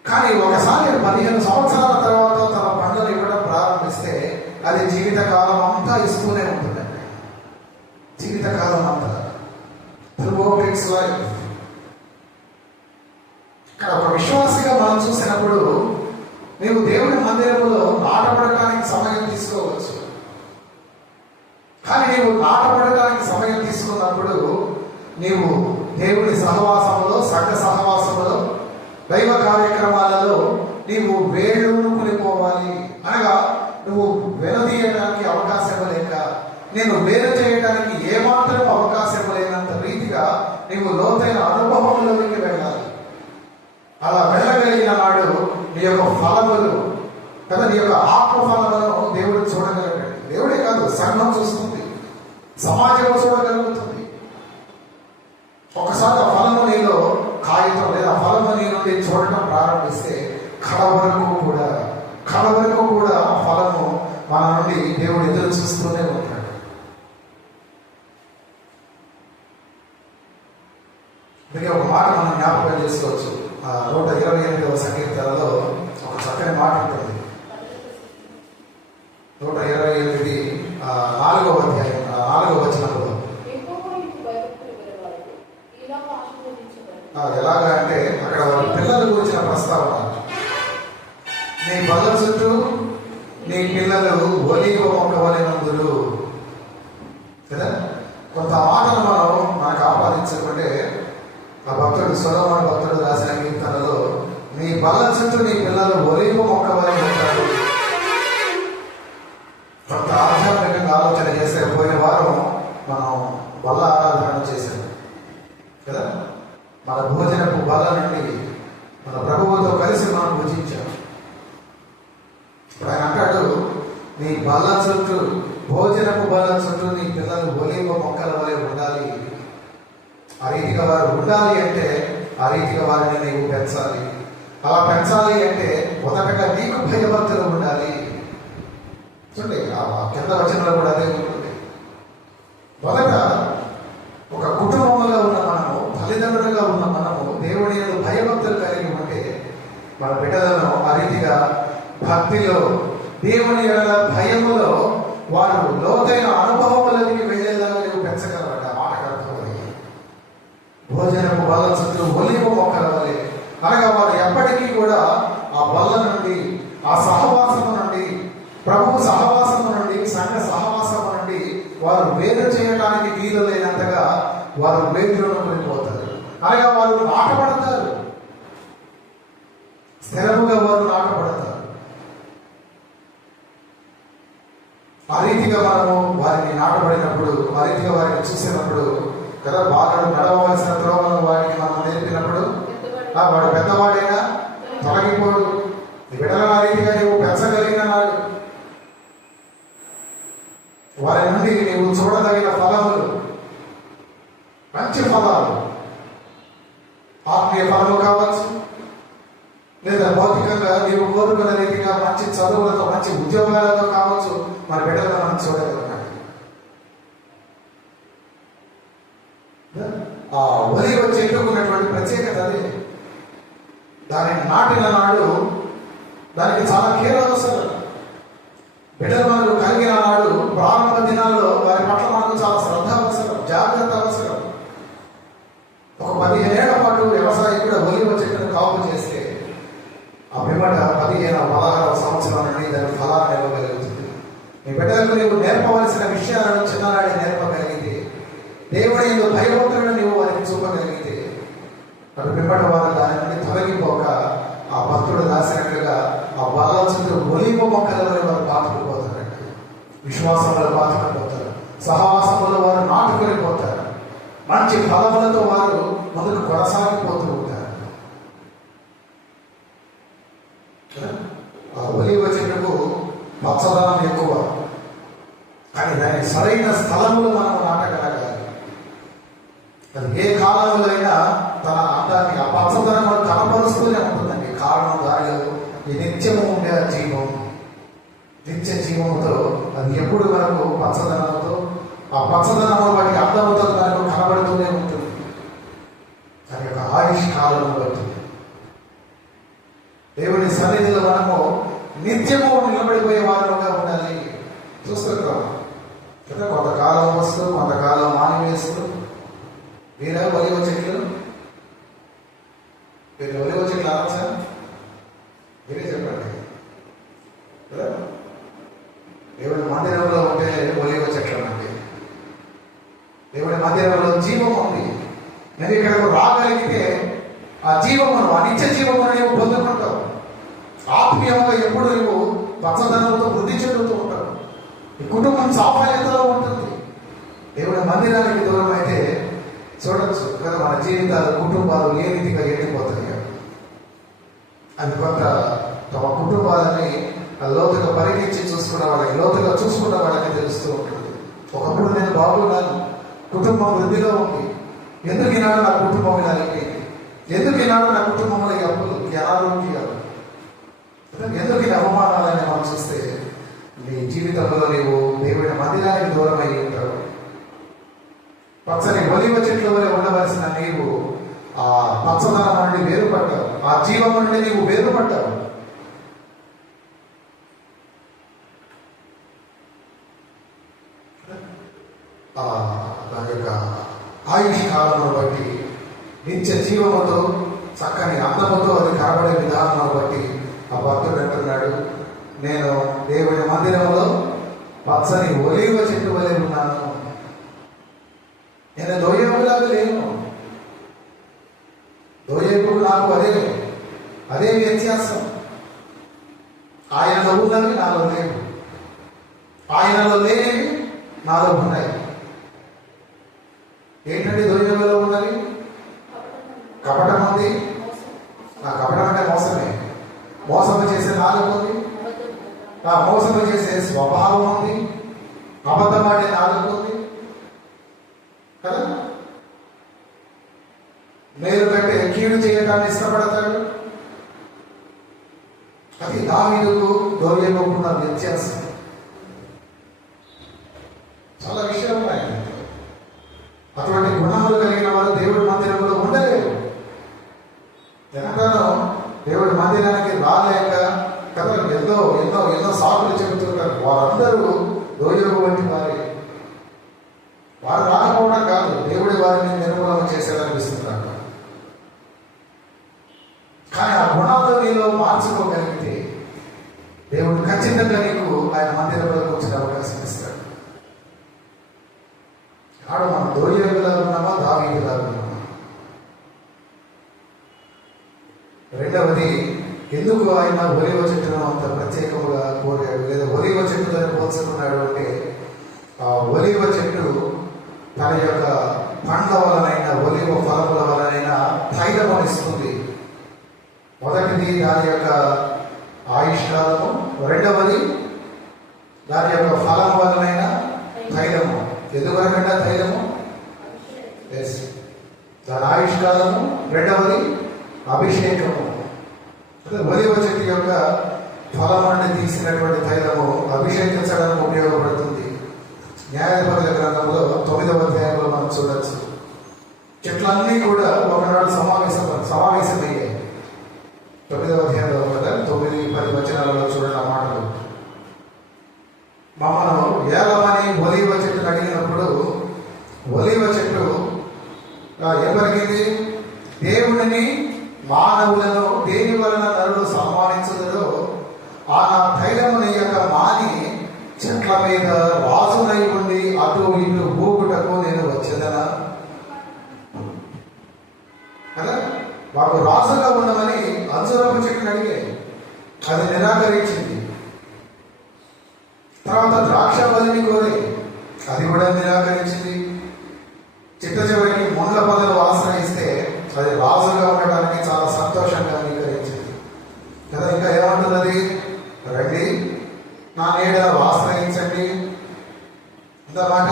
కానీ ఒకసారి 15 సంవత్సరాల తర్వాత తన పండ్లను ఇవ్వడం ప్రారంభిస్తే అది జీవితకాలం అంతా ఇస్తూనే ఉంటుందండి. జీవితకాలం అంతా త్రూఅవుట్ ఇట్స్ లైఫ్. ఇక్కడ ఒక విశ్వాసిగా మనం చూసినప్పుడు నీవు దేవుని మందిరంలో నాటపడటానికి సమయం తీసుకోవచ్చు. కానీ నీవు నాటపడటానికి సమయం తీసుకున్నప్పుడు నీవు దేవుని సహవాసములో, సంఘ సహవాసములో, దైవ కార్యక్రమాలలో నీవు వేళ్ళను కొనిపోవాలి. అనగా నువ్వు వెనుదీయడానికి అవకాశం లేక, నేను వేరు చేయడానికి ఏమాత్రం అవకాశం లేనంత రీతిగా నీవు లోతైన అనుభవంలోకి వెళ్ళాలి. అలా వెళ్ళగలిగిన నాడు నీ యొక్క ఫలములు కదా, నీ యొక్క ఆత్మ ఫలములను దేవుడు చూడగలిగాడు. దేవుడే కాదు, సంఘం చూస్తుంది, సమాజం చూడగలుగుతుంది. ఒకసారి ఆ ఫలము నీలో కాగితం లేదా ఫలము నీ నుండి చూడటం ప్రారంభిస్తే కడ వరకు కూడా ఆ ఫలము మన నుండి దేవుడు ఎదురు చూస్తూనే ఉంటాడు. అందుకే ఒక మాట మనం జ్ఞాపకం చేసుకోవచ్చు. 128వ సంకీర్తనలో ఒక చక్కని మాట ఉంటుంది. 128 4వ అధ్యాయం 4వ వచనంలో ఎలాగా అంటే అక్కడ వాళ్ళ పిల్లల గురించిన ప్రస్తావన. నీ బల్ల చుట్టూ నీ పిల్లలు ఒలీవ మొక్క వలెనందురు కదా. కొంత మాటను మనకు ఆపాదించుకుంటే ఆ భక్తుడు సొలొమోను భక్తుడు రాసిన కీర్తనలో నీ బల్ల చుట్టూ నీ పిల్లలు ఒలీవ మొక్క వలె ఉంటారు. కొంత ఆధ్యాత్మికంగా ఆలోచన చేస్తే పోయిన వారం మనం బల్ల ఆరాధన చేశాం కదా. మన భోజనపు బల్ల నుండి మన ప్రభువుతో కలిసి మనం భుజించాం. ఇప్పుడు ఆయన అంటాడు, నీ బల్ల చుట్టూ, భోజనపు బల్ల చుట్టూ నీ పిల్లలు ఒలీవ మొక్కల వలె ఉండాలి. ఆ రీతిగా వారు ఉండాలి అంటే ఆ రీతిగా వారిని నీవు పెంచాలి. అలా పెంచాలి అంటే మొదటగా నీకు భయభక్తులు ఉండాలి. చూడండి, ఆ కింద వచనంలో కూడా అదే ఉంటుంది. మొదట ఒక కుటుంబంలో ఉన్న మనము, తల్లిదండ్రులుగా ఉన్న మనము దేవుని భయభక్తులు కలిగి ఉంటే మన బిడ్డలను ఆ రీతిగా భక్తిలో, దేవుని భయములో వారు లోతైన అనుభవములకి వెళ్ళేలాగా నీవు పెంచగలవట. మాటకు అర్థమని భోజనపు బల్ల చుట్టూ ఒలీవ మొక్కల వలె, అనగా వారు ఎప్పటికీ కూడా ఆ బల్ల నుండి, ఆ సహవాసము నుండి, ప్రభు సహవాసము నుండి, సంఘ సహవాసము నుండి వారు వేరు చేయడానికి వీలు లేనంతగా వారు వేరులోకి వెళ్ళిపోతారు. అనగా వారు నాటపడతారు, స్థిరముగా వారు నాటపడతారు. ఆ రీతిగా మనము వారిని నాటబడినప్పుడు, ఆ రీతిగా వారిని చూసినప్పుడు కదా, బాలుడు నడవలసిన త్రోవలను వారికి మనం నేర్పినప్పుడు వాడు పెద్దవాడైనా తొలగిపోడు. బిడ్డల ఆ రీతిగా నీవు పెంచగలిగిన నాడు వారి నుండి నీవు చూడదగిన ఫలములు, మంచి ఫలాలు, ఆత్మీయ ఫలము కావచ్చు, లేదా భౌతికంగా నీవు కోరుకున్న రీతిగా మంచి చదువులతో, మంచి ఉద్యోగాలతో కావచ్చు, మన బిడ్డలను మనం చూడగలగాలి. ఆ ఒలీవ చెట్టుకున్నటువంటి ప్రత్యేకత అదే. దానిని నాటిన నాడు దానికి చాలా కేర్ అవసరం. బిడ్డలు మనకు కలిగిన నాడు ప్రారంభ దినాల్లో వారి పట్ల మనకు చాలా శ్రద్ధ అవసరం, జాగ్రత్త అవసరం. ఒక 15 ఏళ్ల పాటు వ్యవసాయకుడు ఒలీవ దాని ఫలాన్ని ఇవ్వగలుగుతుంది. నీ బిడ్డలకు నీవు నేర్పవలసిన విషయాలను చిన్ననాడే నేర్పగలిగితే, దేవుడి యొక్క భయభక్తులను నీవు వారికి చూపగలిగితే, అటు పిమ్మటి వారు దాని నుండి తొలగిపోక ఆ భక్తుడు రాసినట్లుగా ఆ బాల చుట్టూ ఒలివ మొక్కల వారు పాతుకుపోతారంట. విశ్వాసంలో పాతుకుపోతారు, సహవాసంలో వారు నాటుకొని పోతారు, మంచి ఫలములతో వారు ముందుకు కొనసాగిపోతూ ఉంటారు. ఆ ఒలివ చెట్టుకు పచ్చదనం ఎక్కువ, కానీ దాని సరైన స్థలములు మనం నాటగలగాలి. అది ఏ కాలంలో అయినా తన అందాన్ని ఆ పచ్చదనం కనపరుస్తూనే ఉంటుందండి. కారణం దానిలో ఈ నిత్యము ఉండే జీవం, నిత్య జీవముతో అది ఎప్పుడు వరకు పచ్చదనంతో ఆ పచ్చదనము వాటి అందముతో దానికి కనబడుతూనే ఉంటుంది. దాని యొక్క ఆయుష్ కాలం బట్టి దేవుని సన్నిధిలో మనము నిత్యము నిలబడిపోయే వారంగా ఉండాలి. చూస్తున్నాం కదా, కొంతకాలం వస్తూ కొంతకాలం మానివేస్తూ. మీరే ఒలివ చెట్లు, మీరు ఒలివ చెట్లు అనొచ్చా? మీరే చెప్పండి కదా. దేవుడి మందిరంలో ఉంటే ఒలివ చెట్లు అండి. దేవుడి మందిరంలో జీవం ఉంది. నేను ఇక్కడకు రాగలిగితే ఆ జీవమును, ఆ నిత్య జీవమును నీవు పొందుకుంటావు. ఆత్మీయంగా ఎప్పుడు నువ్వు పచ్చదనంతో వృద్ధి చెందుతూ ఉంటావు. ఈ కుటుంబం సాఫల్యతలో ఉంటుంది. దేవుడి మందిరానికి దూరం అయితే చూడొచ్చు కదా, మన జీవితాలు, కుటుంబాలు ఏ రీతిగా ఎండిపోతాయి. అది కొంత తమ కుటుంబాలని లోతుగా పరిగెత్తి చూసుకున్న వాళ్ళకి, లోతుగా చూసుకున్న వాళ్ళకి తెలుస్తూ ఉంటుంది. ఒకప్పుడు నేను బాగున్నాను, కుటుంబం వృద్ధిలో ఉంది, ఎందుకు ఈనాడు నా కుటుంబం ఇలా అయిపోయింది, ఎందుకు ఈనాడు నా కుటుంబంలో ఈ అప్పులు, ఈ అనారోగ్యాలు, ఎందుకు ఈ అవమానాలని మనం చూస్తే నీ జీవితంలో నీవు దేవుడి మందిరానికి దూరం అయ్యి ఉంటావు. పచ్చని ఒలివ చెట్ల వలె ఉండవలసిన నీవు ఆ పచ్చదనం నుండి వేరుపడ్డావు, ఆ జీవం నుండి నీవు వేరుపడ్డావు. దాని యొక్క ఆయుష్ కాలంలో బట్టి, నిత్య జీవముతో చక్కని అందముతో అది కనబడే విధానం బట్టి ఆ భక్తుడు అంటున్నాడు, నేను దేవుడి మందిరంలో పచ్చని ఒలివ చెట్టు వలె ఉన్నాను. నేను దోయేపులాగా లేను. దోయేపుడు నాకు అదే వ్యత్యాసం. ఆయనలో ఉన్నవి నాలో లేవు, ఆయనలో లేనివి నాలో ఉన్నాయి. ఏంటంటే దోయేపులో ఉన్నవి కపటం ఉంది. ఆ కపటం అంటే మోసమే. మోసము చేసే నాలుగు ఉంది, ఆ మోసము చేసే స్వభావం ఉంది, అబద్ధం ఆడే నాలుగు ఉంది కదా. మేలు కంటే కీడు చేయటాన్ని ఇష్టపడతాడు. అది దావీదుకు దోయేపుకున్న వ్యత్యాసం. చాలా విషయాలు ఉన్నాయి. అటువంటి గుణములు కలిగిన వారు దేవుడి మందిరంలో ఉండలేరు. ఎంతనో దేవుడి మందిరానికి రాలేక కదా ఎన్నో ఎన్నో ఎన్నో సాకులు చెబుతుంటారు. వారందరూ దోయేపు వంటి వారే. వారు రాకపోవడం కాదు, దేవుడి వారిని నిర్మూలన చేసేదనిపిస్తున్నారు. కానీ ఆ గుణాలు నీలో మార్చుకోగలిగితే దేవుడు ఖచ్చితంగా నీకు ఆయన మందిరంలోకి వచ్చిన అవకాశం ఇస్తాడు. ఆడు మనం దోయేపులా ఉన్నామా, దావీదులా ఉన్నామా? రెండవది, ఎందుకు ఆయన ఒలివ చెట్టును అంత ప్రత్యేకముగా కోరాడు లేదా ఒలివ చెట్టుతో పోల్చుకున్నాడు అంటే, ఆ ఒలివ చెట్టు తన యొక్క పండ్ల వలనైనా ఒలివ ఫలముల వలనైనా ధైర్యం ఇస్తుంది. మొదటిది దాని యొక్క ఆయుష్కాలము, రెండవది దాని యొక్క ఫలం వలనైనా ధైర్యము. ఎందువరకంటే ధైర్యము దాని ఆయుష్కాలము, రెండవది అభిషేకము. ఒలివ చెట్టు యొక్క ఫలం నుండి తీసినటువంటి తైలము అభిషేకించడానికి ఉపయోగపడుతుంది. న్యాయాధిపతుల గ్రంథంలో 9వ అధ్యాయంలో మనం చూడొచ్చు. చెట్లన్నీ కూడా ఒకనాడు సమావేశమయ్యాయి. 9వ అధ్యాయంలో 9-10 వచనాలలో చూడండి ఆ మాటలు. మమ్మను ఏలమని ఒలివ చెట్టును అడిగినప్పుడు ఒలివ చెట్టు ఎవరికింది? దేవుడిని మానవులను దేని వలన నరుడు సన్మానించదో ఆ నా తైలము నెయ్యక మాని చెట్ల మీద రాజునై ఉండి అటు ఇటు ఊపుటకు నేను వచ్చేదనా కదా. మాకు రాజుగా ఉండమని అంజూరపు చెట్టును అడిగే, అది నిరాకరించింది. తర్వాత ద్రాక్ష బలిని కోరి, అది కూడా నిరాకరించింది. చిట్ట చివరికి ముండ్ల పొదలు ఆశ్రయిస్తే అది రాజుగా ఉండడానికి చాలా సంతోషంగా అంగీకరించింది కదా. ఇంకా ఏమంటున్నది, రండి నా నీడను ఆశ్రయించండి ఇంతమాట.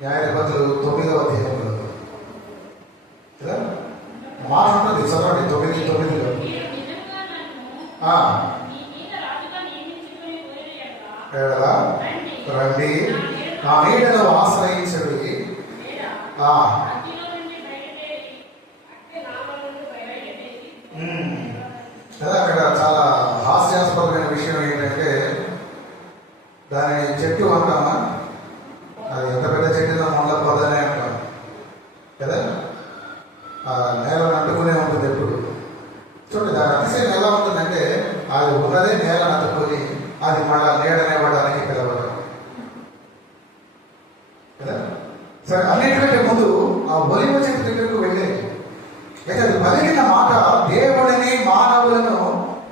న్యాయాధిపతులు 9వ అధ్యాయంలో కదా మాట ఉంటుంది, చదవండి 9:9. రండి నా నీడను ఆశ్రయించండి. కదా అక్కడ చాలా హాస్యాస్పదమైన విషయం ఏంటంటే, దాని చెట్టు అంటామా, అది ఎంత పెద్ద చెట్టులో మొదల పొదనే అంటాం కదా. ఆ నేలను అంటుకునే ఉంటుంది ఎప్పుడు. చూడండి దాని అతిశయం ఎలా ఉంటుందంటే, అది ఉన్నదే నేలను అంటుకొని అది మళ్ళా నీడనివ్వడానికి పిలవడం కదా. సరే, అన్నిటికంటే ముందు ఆ ఒలివ చెట్టు దగ్గరకు వెళ్ళే, అయితే అది పలికిన మాట దేవుడిని మానవులను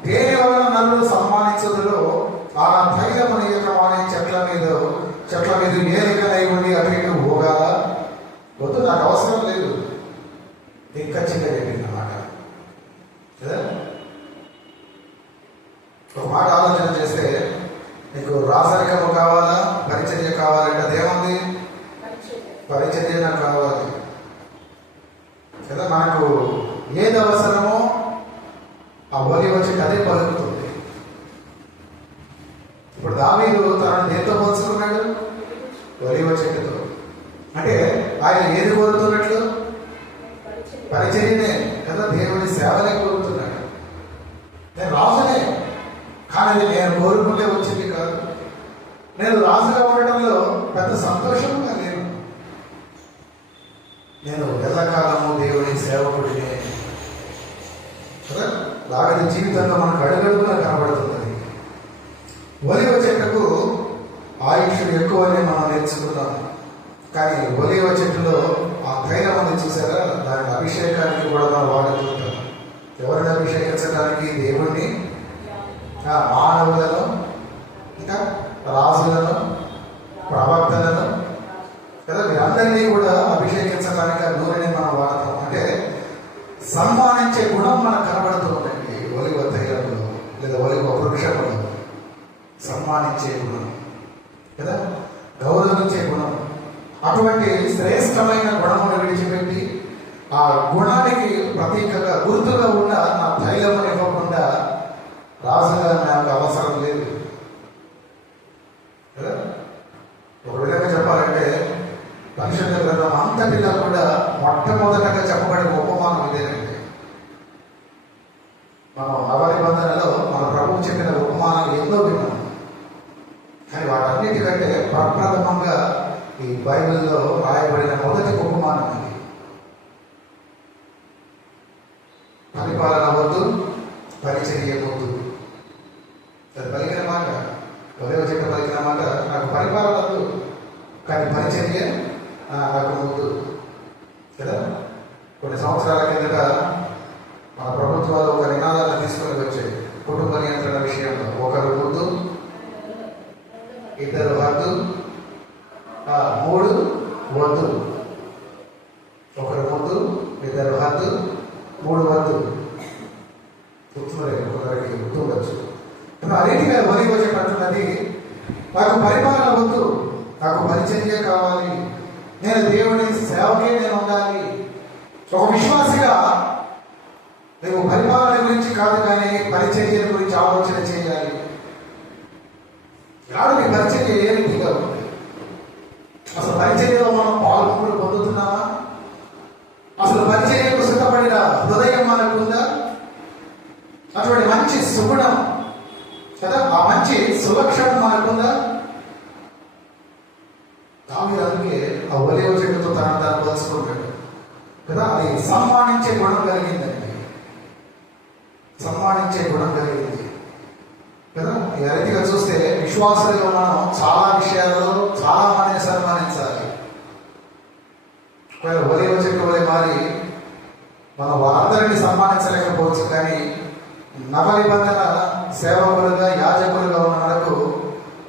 దేని వలన నరులు సన్మానించదులో ఆ తైలముని యొక్క మానే చెట్ల మీద ఏలికనై ఉండి అటు ఇటు పోగాల వద్దు, నాకు అవసరం లేదు. ఖచ్చితంగా చెప్పింది మాట కదా. ఒక మాట ఆలోచన చేస్తే, నీకు రాసరికము కావాలా, పరిచర్య కావాలంటే అదేముంది, పరిచర్య నాకు కావాలి కదా. మనకు ఏది అవసరమో ఆ ఒలివ చెట్టు అదే పలుకుతుంది. ఇప్పుడు దావీదు తనను దేంతో పోల్చుకున్నాడు, ఒలివ చెట్టుతో. అంటే ఆయన ఏది కోరుతున్నట్లు, పరిచర్యనే కదా, దేవుడి సేవనే కోరుతున్నాడు. నేను రాజునే, కానీ అది నేను కోరుకుంటే వచ్చింది కాదు. నేను రాజుగా ఉండడంలో పెద్ద సంతోషంగా లేను. నేను ఎల్లకాలము దేవుడి సేవకుడినే కదా. లాగది జీవితంలో మనకు అడుగడుగున కనబడుతున్నది. ఒలివ చెట్టుకు ఆయుష్ ఎక్కువని మనం నేర్చుకున్నాము, కానీ ఒలివ చెట్టులో ఆ తైలముని చూసారా, దాని అభిషేకానికి కూడా మనం వాడుతుంటాం. ఎవరిని అభిషేకించడానికి, దేవుణ్ణి, మానవులను, ఇంకా రాజులను, ప్రవక్తలను కదా, వీరందరినీ కూడా అభిషేకించడానికి ఆ నూనెని మనం వాడతాం. అంటే సన్మానించే గుణం మనకు కనబడుతూ ఉందండి ఒలివ తైలంలో లేదా ఒలివ వృక్షంలో. సన్మానించే గుణం కదా, గౌరవించే గుణం. అటువంటి శ్రేష్టమైన గుణమును విడిచిపెట్టి ఆ గుణానికి ప్రతీకగా గుర్తుగా ఉన్న నా తైలమును ఇవ్వకుండా రాజుగా నాకు అవసరం లేదు కదా. ఒక విధంగా చెప్పాలంటే పరిశుద్ధ గ్రంథం అంతటిలో కూడా మొట్టమొదటగా చెప్పబడిన ఉపమానం ఇదేనండి. మనం నవ నిబంధనలో మన ప్రభువు చెప్పిన ఉపమానాలు ఎన్నో విన్నాం, కానీ వాటన్నిటికంటే ప్రప్రథమంగా ఈ బైబిల్లో రాయబడిన మొదటి ఉపమానం ఇది. పరిపాలన వద్దు, పరిచర్య వద్దు. అది పలికిన మాట, ఒలివ చెట్టు పలికిన మాట, నాకు పరిపాలన వద్దు కానీ పరిచర్య నాకు వద్దు కదా. కొన్ని సంవత్సరాల కిందట మన ప్రభుత్వాలు ఒక నినాదాన్ని తీసుకొని వచ్చాయి కుటుంబ నియంత్రణ విషయంలో. ఒకరు వద్దు, ఇద్దరు వద్దు, 3 వద్దు. ఒకరు వద్దు, ఇద్దరు వద్దు, 3 వద్దు. గుర్తులే, ఒకరికి గుర్తుండొచ్చు. అన్నిటిగా ఒలివ చెట్టు అంటున్నది, నాకు పరిపాలన వద్దు, నాకు పరిచర్య కావాలి, నేను దేవుని సేవకే నేను ఉండాలి. ఒక విశ్వాసిగా నువ్వు పరిపాలన గురించి కాదు కానీ పరిచర్య గురించి ఆలోచన చేయాలి. నాడు నీ పరిచర్య ఏ రీతిగా ఉంది, అసలు పరిచర్యలో మనం పాల్గొని పొందుతున్నామా, అసలు పరిచర్యకు సిద్ధపడిన హృదయం మనకుందా, అటువంటి మంచి సుగుణం కదా, ఆ మంచి సులక్షణం మనకుందా. దావీదు అందుకే ఆ ఒలివ చెట్టుతో తనను తాను పోల్చుకుంటాడు కదా. అది సన్మానించే గుణం కలిగిందండి. సన్మానించే గుణం కలిగింది కదా. ఈ రీతిగా చూస్తే విశ్వాసులుగా మనం చాలా విషయాలలో చాలా మందిని సన్మానించాలి. ఒకవేళ ఒలివ చెట్టు వలె మారి మనం వారందరినీ సన్మానించలేకపోవచ్చు, కానీ నవ నిబంధన సేవకులుగా యాజకులుగా ఉన్న మనకు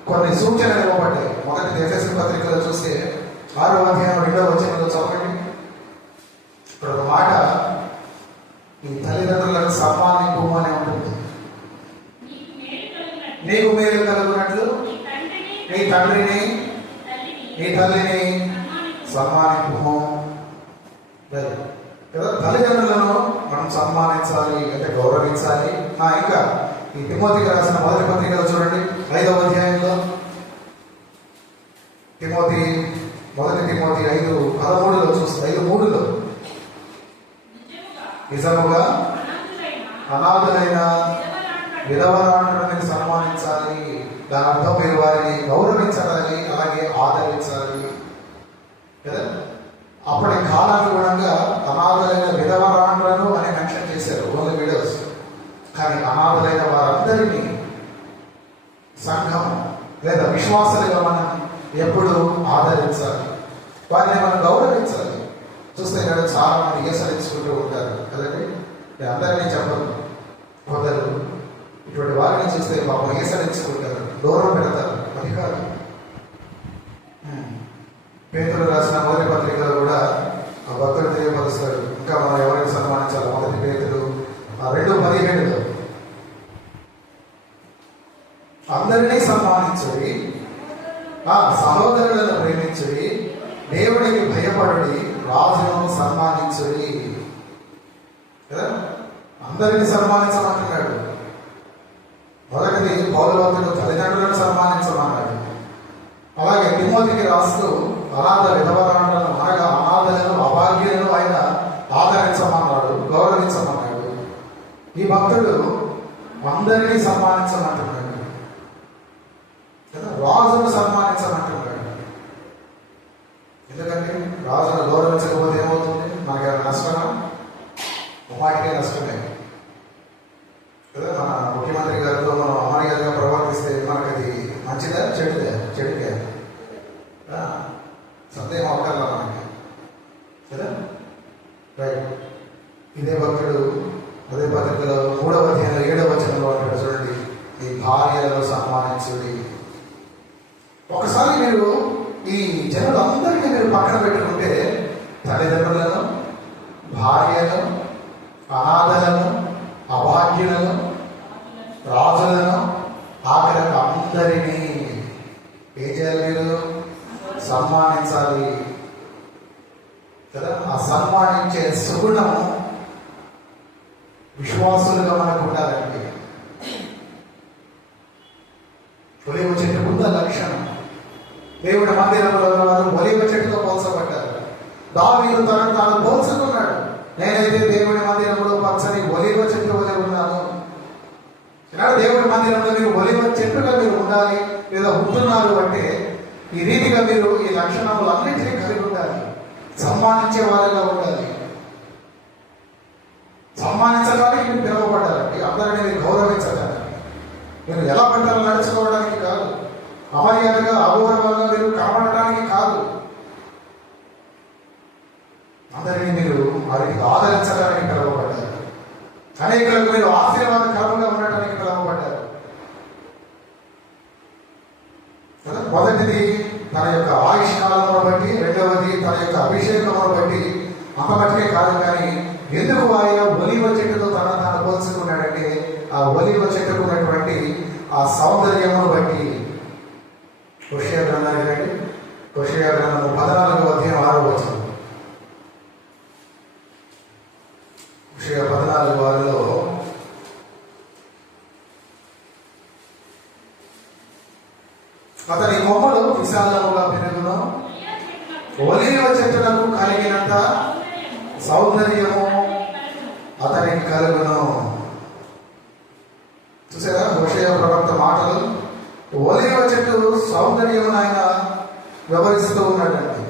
కొన్ని సూచనలు ఇవ్వబడ్డాయి. మొదటి ఎఫెసీ పత్రికలో చూస్తే 6వ అధ్యాయం 2వ వచనంలో చదవండి. ఇక్కడ ఒక మాట, నీ తల్లిదండ్రులను సన్మానింపు అని ఉంటుంది. నీకు మేలు కలుగునట్లు నీ తండ్రిని నీ తల్లిని సన్మానింపు కదా. తల్లిదండ్రులను మనం సన్మానించాలి అంటే గౌరవించాలి. ఇంకా ఈ తిమోతికి రాసిన మొదటి పత్రికలో చూడండి 5వ అధ్యాయంలో మొదటి తిమోతి 5:13లో చూస్తే 5:3లో నిజముగా అనాథులైన విధవరాండ్రులను సన్మానించాలి. దాని అర్థం మీరు వారిని గౌరవించాలి, అలాగే ఆదరించాలి కదా. అప్పటి కాలానుగుణంగా అనాథులైన విధవరాండ్రులను అని మెన్షన్ చేశారు ఓన్లీ వీడియోస్, కానీ అనాథులైన వారందరినీ సంఘం లేదా విశ్వాసాలుగా మనం ఎప్పుడు ఆదరించాలి, వారిని మనం గౌరవించాలి. చూస్తే ఇక్కడ చాలా మంది ఈసరించుకుంటూ ఉంటారు కదండి. అందరినీ చెప్పదు, కొందరు ఇటువంటి వారిని చూస్తే పాపం ఈసరించుకుంటారు, దూరం పెడతారు. అది కాదు. పేతురు రాసిన మొదటి పత్రికలో కూడా ఆ భక్తుడు తెలియపరుస్తాడు. ఇంకా మనం ఎవరిని సన్మానించాలి? మొదటి పేతురు 2:17లో అందరినీ సన్మానించుడి, సహోదరులను ప్రేమించుడి, దేవుడికి భయపడుడి, రాజును సన్మానించుడి కదా. అందరినీ సన్మానించమంటున్నాడు. మొదటిది పౌలు భక్తుడు తల్లిదండ్రులను సన్మానించమన్నాడు. అలాగే తిమోతికి రాస్తూ అనాథ విధవరాండ్రులను అనగా అనాథలను అభాగ్యులను ఆయన ఆదరించమన్నాడు, గౌరవించమన్నాడు. ఈ భక్తుడు అందరినీ సన్మానించమంటున్నాడు కదా. రాజును సన్మానించమంటున్నాడు. ఎందుకంటే రాజును గౌరవించకపోతే ఏమవుతుంది? మనకేమైనా నష్టమా? వాటికే నష్టమే కదా. మన ముఖ్యమంత్రి గారితో మనం అమర్యాదగా ప్రవర్తిస్తే మనకు అది మంచిదా చెడుదే సందేహం అవకాశం మనకి కదా. రైట్. ఇదే భక్తుడు అదే పత్రికలో 3వ అధ్యాయంలో 7వ వచనంలో అంటాడు చూడండి, ఈ భార్యలను సన్మానించుడి. ఒకసారి మీరు ఈ జనులందరినీ మీరు పక్కన పెట్టుకుంటే తల్లిదండ్రులను, భార్యలను, అనాథలను, అభాగ్యులను, రాజులను, ఆఖరికి అందరినీ ఏం చేయాలి? మీరు సన్మానించాలి కదా. ఆ సన్మానించే సుగుణం విశ్వాసులుగా మనకు ఉండాలండి. ఒలివ చెట్టుకున్న లక్షణం. దేవుడి మందిరంలో వారు ఒలివ చెట్టుతో పోల్చబడ్డారు. దావీదు తనను తాను పోల్చుకున్నాడు, నేనైతే దేవుడి మందిరంలో పచ్చని ఒలివ చెట్టు వలె ఉన్నాను. దేవుడి మందిరంలో మీరు ఒలివ చెట్టుగా మీరు ఉండాలి లేదా ఉంటున్నారు అంటే ఈ రీతిగా మీరు ఈ లక్షణములు అన్నింటినీ కలిగి ఉండాలి. సన్మానించే వారిగా ఉండాలి. సన్మానించడానికి మీరు పిలువబడ్డారండి. అందరినీ మీరు గౌరవించడానికి, మీరు ఎలా పడ్డారో నడుచుకోవడానికి కాదు, అమర్యాదగా అగౌరవంగా మీరు కనబడటానికి కాదు. అందరినీ మీరు వారికి ఆదరించడానికి పిలువబడ్డారు. అనేకులకు మీరు ఆశీర్వాదకరంగా ఉండటానికి పిలువబడ్డారు. మొదటిది తన యొక్క ఆయుష్కాలమును బట్టి, రెండవది తన యొక్క అభిషేకమును బట్టి. అంత మట్టుకే కాదు, కానీ ఎందుకు ఆయన ఒలివ చెట్టుతో తాను పోల్చుకున్నాడంటే ఆ ఒలివ చెట్టుకు ఉన్నటువంటి ఆ సౌందర్యమును బట్టి. హోషేయ గ్రంథానికి రండి. హోషేయ గ్రంథము 14వ అధ్యాయం 6వ వచనం. హోషేయ 14:6లో అతని కొమ్మలు విశాలముగా పెరుగును, ఒలివ చెట్టులకు కలిగినంత సౌందర్యము అతనికి కలుగును. చూసారా హోషేయ ప్రవక్త మాటలు? ఒలివ చెట్టు సౌందర్యం ఆయన వివరిస్తూ ఉన్నాడండి.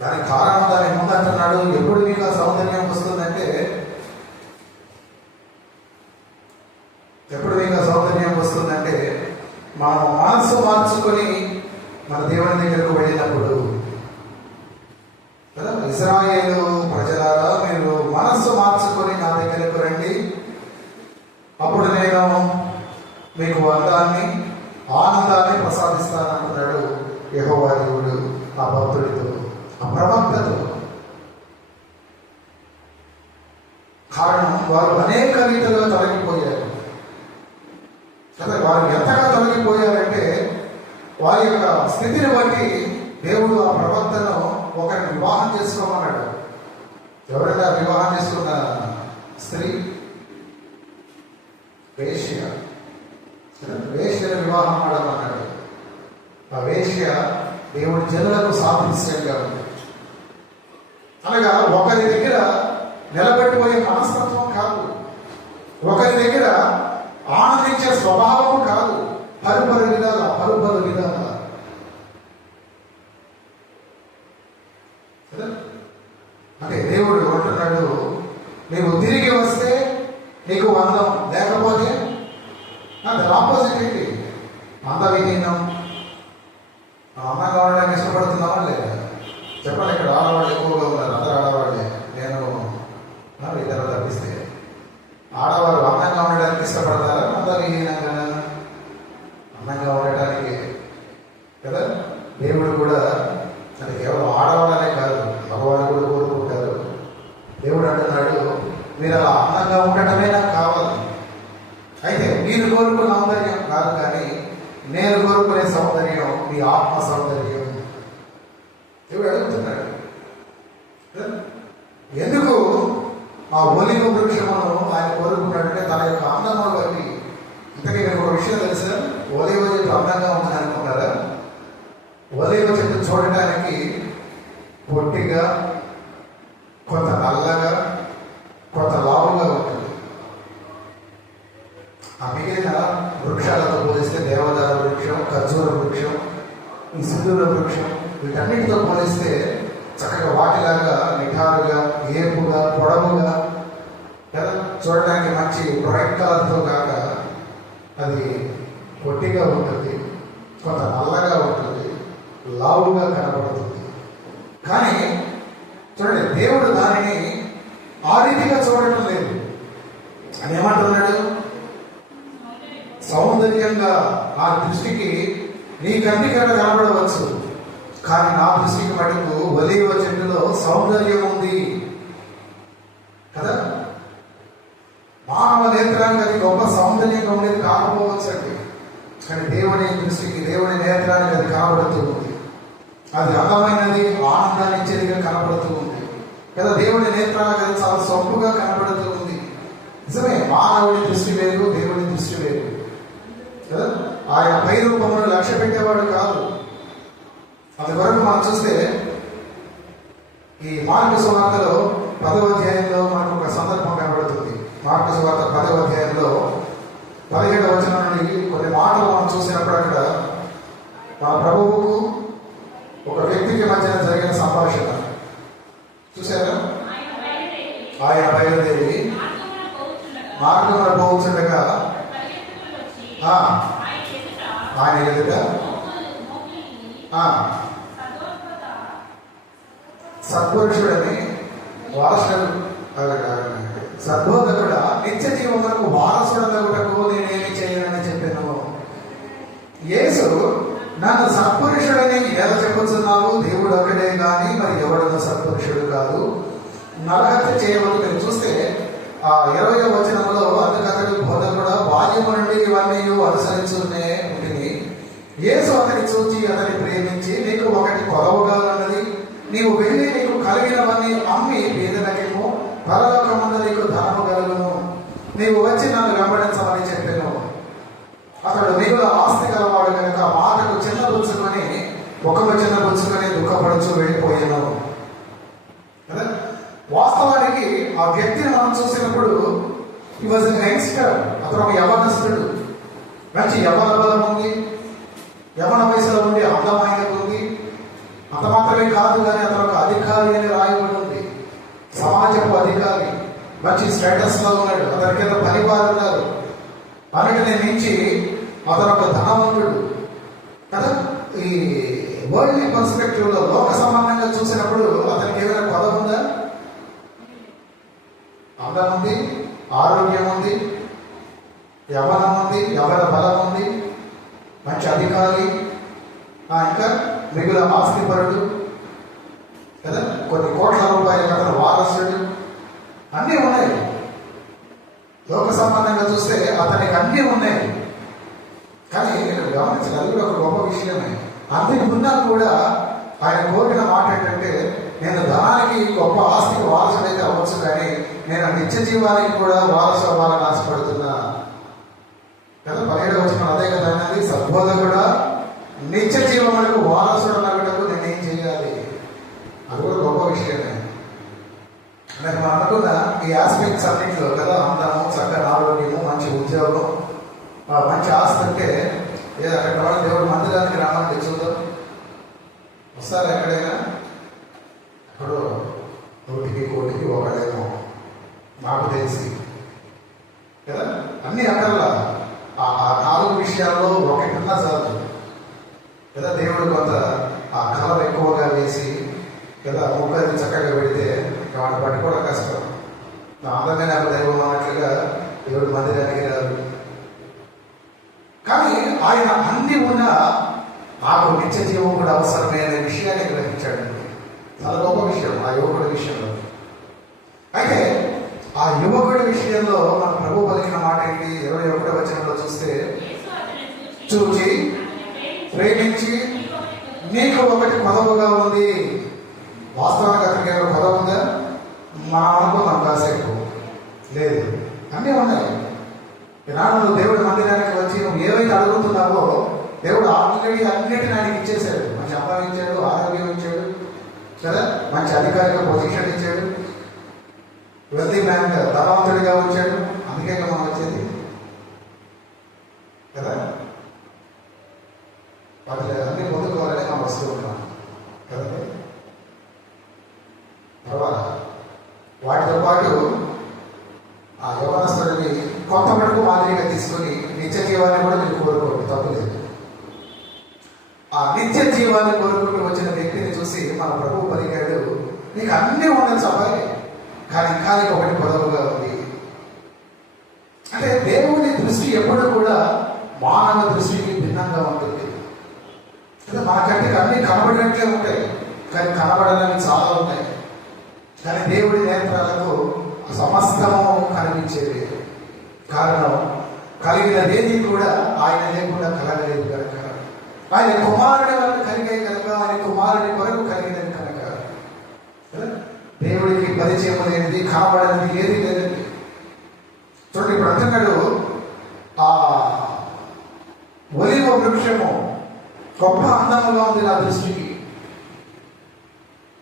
దానికి కారణం దాని ముందు అంటున్నాడు, ఎప్పుడు మీకు ఆ సౌందర్యం వస్తుందంటే దేవుడితో, ఆ ప్రవక్తతో. కారణం వారు అనేక రీతిలో తొలగిపోయారు కదా. వారు ఎంతగా తొలగిపోయారంటే వారి యొక్క స్థితిని బట్టి దేవుడు ఆ ప్రవక్తను ఒకరిని వివాహం చేసుకోమన్నాడు. ఎవరైనా వివాహం చేసుకున్న స్త్రీ వేశ్య, వేశ్యను వివాహం ఆడమన్నాడు. ఆ వేశ్య దేవుడి జనులకు సాదృశ్యంగా ఉంది. అనగా ఒకరి దగ్గర నిలబెట్టిపోయే మనస్తత్వం కాదు, ఒకరి దగ్గర ఆనందించే స్వభావం కాదు, పలుపలు విధాల అంటే దేవుడు అంటున్నాడు, నీవు తిరిగి వస్తే నీకు అందం, లేకపోతే అది ఆపోజిట్ ఏంటి? అందవిహీనం. అందంగా ఉండడానికి ఇష్టపడుతున్నావా లేదా? చెప్పండి. ఇక్కడ ఆడవాళ్ళు ఎక్కువగా ఉన్నారు, అందరూ ఆడవాళ్ళే. నేను ఇద్దరు తప్పిస్తే ఆడవాళ్ళు అందంగా ఉండడానికి ఇష్టపడతారా, అందవిహీనంగా? అందంగా ఉండటానికి కదా. దేవుడు కూడా అది కేవలం ఆడవాళ్ళనే కాదు, మగవాళ్ళు కూడా కోరుకుంటారు. దేవుడు అంటున్నాడు, మీరు అలా అందంగా ఉండటమే నాకు కావాలి. అయితే మీరు కోరుకున్న సౌందర్యం కాదు, కానీ నేను కోరుకునే సౌందర్యం మీ ఆత్మ సౌందర్యం. దేవుడు అడుగుతున్నాడు. ఎందుకు ఆ ఒలివ వృక్షమును ఆయన కోరుకున్నాడంటే తన యొక్క అందమును బట్టి. ఇంతకీ మీకు ఒక విషయం తెలుసా? ఒలివ చెట్టు అందంగా ఉందని అనుకున్నారా? ఒలివ చెట్టు చూడటానికి పొట్టిగా, కొంత నల్లగా, కొంత లావుగా ఉంటుంది. ఆ మిగిలిన వృక్షాలతో పోలిస్తే దేవదార వృక్షం, ఖర్జూర వృక్షం, ఈ సింధూర వృక్షం, వీటన్నిటితో పోలిస్తే చక్కగా వాటిలాగా నిఠారుగా, ఏపుగా, పొడవుగా కదా, చూడడానికి మంచి బ్రైట్ కలర్తో కాక అది పొట్టిగా ఉంటుంది, కొంత నల్లగా ఉంటుంది, లావుగా కనబడుతుంది. కానీ చూడండి, దేవుడు దానిని ఆ రీతిగా చూడటం లేదు. అని ఏమంటున్నాడు? సౌందర్యంగా నా దృష్టికి నీ కంటికి కనబడవచ్చు, కానీ నా దృష్టికి మటుకు ఒలీవ చెట్టులో సౌందర్యం ఉంది కదా. మానవ నేత్రానికి అది గొప్ప సౌందర్యంగా ఉండేది కాకపోవచ్చు అండి, కానీ దేవుని దృష్టికి, దేవుని నేత్రానికి అది కనబడుతూ ఉంది. అది అందమైనది, ఆనందాన్ని ఇచ్చేదిగా కనబడుతూ ఉంది కదా. దేవుని నేత్రాలకు అది చాలా సొంపుగా కనబడుతూ ఉంది. నిజమే, మానవుడి దృష్టి వేరు, దేవుని దృష్టి వేరు కదా. ఆయన పై రూపమును లక్ష్య పెట్టేవాడు కాదు. అందువరకు మనం చూస్తే ఈ మార్కు సువార్తలో 10వ అధ్యాయంలో మనకు ఒక సందర్భం కనబడుతుంది. మార్కు సువార్త 10వ అధ్యాయంలో 17వ వచనం నుండి కొన్ని మాటలు మనం చూసినప్పుడు అక్కడ మన ప్రభువుకు ఒక వ్యక్తికి మధ్యన జరిగిన సంభాషణ చూసారా? ఆయన బయలుదేరి మార్గమున పోవచ్చుండగా ఆయన ఎదుట సద్పురుషుడని వారసుడు, సద్బోధకుడా, నిత్య జీవమునకు వారసుడగుటకు నేనేమి చేయనని చెప్పాను. యేసు, నన్ను సత్పురుషుడని ఎలా చెప్పుతున్నావు? దేవుడు ఒకడే కానీ మరి ఎవడన్నా సత్పురుషుడు కాదు. నరహత్య చేయవద్దు. మీరు చూస్తే ఆ 20వ వచనంలో అందుకతడు బోధకుడా, బాల్యము నుండి ఇవన్నీ అనుసరించునే ఉంటుంది. యేసు అతని చూచి అతని ప్రేమించి, నీకు ఒకటి కొలవుగా ఉన్నది, నీవు వెళ్ళి నీకు కలిగినవన్నీ అమ్మి పేదలకేమో, పరలోకమందు నీకు ధనము కలుగును, నీవు వచ్చి నన్ను వెంబడించమని చెప్పాను. అతడు మిగుల ఆస్తి గలవాడు కనుక మాటకు చిన్నబుచ్చుకొని, ముఖము చిన్నబుచ్చుకొని దుఃఖపడుచు వెళ్ళిపోయాను కదా. వాస్తవానికి ఆ వ్యక్తిని మనం చూసినప్పుడు ఈ వాజ్ ఎన్ యంగ్స్టర్. అతను ఒక యవనస్తుడు, మంచి యవన బలం ఉంది, యవన వయసులో ఉండి అందమైనది ఉంది. అంత మాత్రమే కాదు, కానీ అతను ఒక అధికారి అని రాయబడి ఉంది. సమాజపు అధికారి, మంచి స్టేటస్ లో ఉన్నాడు. అతని కింద పనివారు ఉన్నారు. అన్నిటిని మించి అతను ఒక ధనవంతుడు కదా. ఈ వరల్డ్ పర్స్పెక్టివ్ లో, లోక సంబంధంగా చూసినప్పుడు అతనికి ఏదైనా పదం ఉందా? అందం ఉంది, ఆరోగ్యం ఉంది, యవనం ఉంది, యవన బలం ఉంది, మంచి అధికారి, ఇంకా మిగుల ఆస్తిపరుడు నిత్య జీవానికి కూడా వారసు అవ్వాలని ఆశపడుతున్నా కదా. 17వ వచనం అదే కదా అన్నది, సద్బోధకుడా నిత్య జీవములకు వారసుడు నగటకు నేనేం చేయాలి? అది కూడా గొప్ప విషయమే. నాకు మనం అనుకున్న ఈ ఆస్పెక్ట్స్ అన్నింటిలో కదా, అందము, చక్కని ఆరోగ్యము, మంచి ఉద్యోగం, మంచి ఆస్తి ఉంటే అక్కడ వాళ్ళు దేవుడు మందిరానికి రమ్మంటే చూద్దాం, వస్తారు ఎక్కడైనా? ఇప్పుడు 100కి 1 ఒకడేమో నాకు తెలిసి కదా. అన్ని అక్కర్లా ఆ 4 విషయాల్లో ఒకటిన్నా చాలు కదా. దేవుడు కొంత ఆ కలర్ ఎక్కువగా వేసి కదా ముక్కని చక్కగా పెడితే వాడిని పట్టుకోవడం కష్టం. అందంగా నాకు దైవం అన్నట్లుగా దేవుడు మందిరానికి రాదు. కానీ ఆయన అన్ని ఉన్న నాకు నిత్య జీవం కూడా అవసరమే అనే విషయాన్ని గ్రహించాడు. చాలా గొప్ప విషయం ఆ యువకుడి విషయంలో. అయితే ఆ యువకుడి విషయంలో మన ప్రభు పలికిన మాట ఏంటి? 21వ వచనంలో చూస్తే, చూచి ప్రేమించి నీకు ఒకటి కొదవగా ఉంది. వాస్తవానికి అతనికి ఏమైనా కొదవ ఉందా? మనం అనుకున్నాం కాసేపు, లేదు, అన్నీ ఉన్నాయి. ఈనాడు నువ్వు దేవుడి మందిరానికి వచ్చి నువ్వు ఏవైతే అడుగుతున్నావో దేవుడు ఆల్రెడీ అన్నిటిని ఆయనకి ఇచ్చేశాడు. మంచి అమ్మాయి ఇచ్చాడు, ఆరోగ్యం ఇచ్చాడు కదా, మంచి అధికారిక పొజిషన్ ఇచ్చాడు, వెల్తీ మ్యాన్గా ధనవంతుడిగా వచ్చాడు. అందుకే మనం వచ్చేది కదా. వాటి అన్ని పొందుకోవాలని మనం వస్తూ ఉన్నాం కదండి. తర్వాత వాటితో పాటు ఆ యవనస్తుడిని కొంత మటుకు మాదిరిగా తీసుకొని నిత్య జీవాన్ని కూడా మీరు కోరుకోండి, తప్పులేదు. ఆ నిత్య జీవాన్ని కోరుకుంటూ వచ్చిన వ్యక్తిని చూసి మన ప్రభువు పలికాడు, నీకు అన్నీ ఉండొచ్చు అబ్బాయి, కానీ ఇంకా నీకు ఒకటి పొదవుగా ఉంది. అంటే దేవుని దృష్టి ఎప్పుడు కూడా మానవ దృష్టికి భిన్నంగా ఉంటుంది. మన కంటికి అన్నీ కనబడినట్లే ఉంటాయి, కానీ కనబడనివి చాలా ఉంటాయి. కానీ దేవుడి నేత్రాలకు సమస్తము కనిపించేది. కారణం, కలిగినదేది కూడా ఆయన లేకుండా కలగలేదు కనుక, ఆయన కుమారుడి వల్ల కలిగాయి కనుక, ఆయన కుమారుడి కొరకు కలిగినది కనుక. దేవుడికి పరిచయం లేనిది, కనబడనిది ఏది లేదండి. చూడండి, ఇప్పుడు అంటున్నాడు, ఆ ఒలివ వృక్షము గొప్ప అందముగా ఉంది నా దృష్టికి,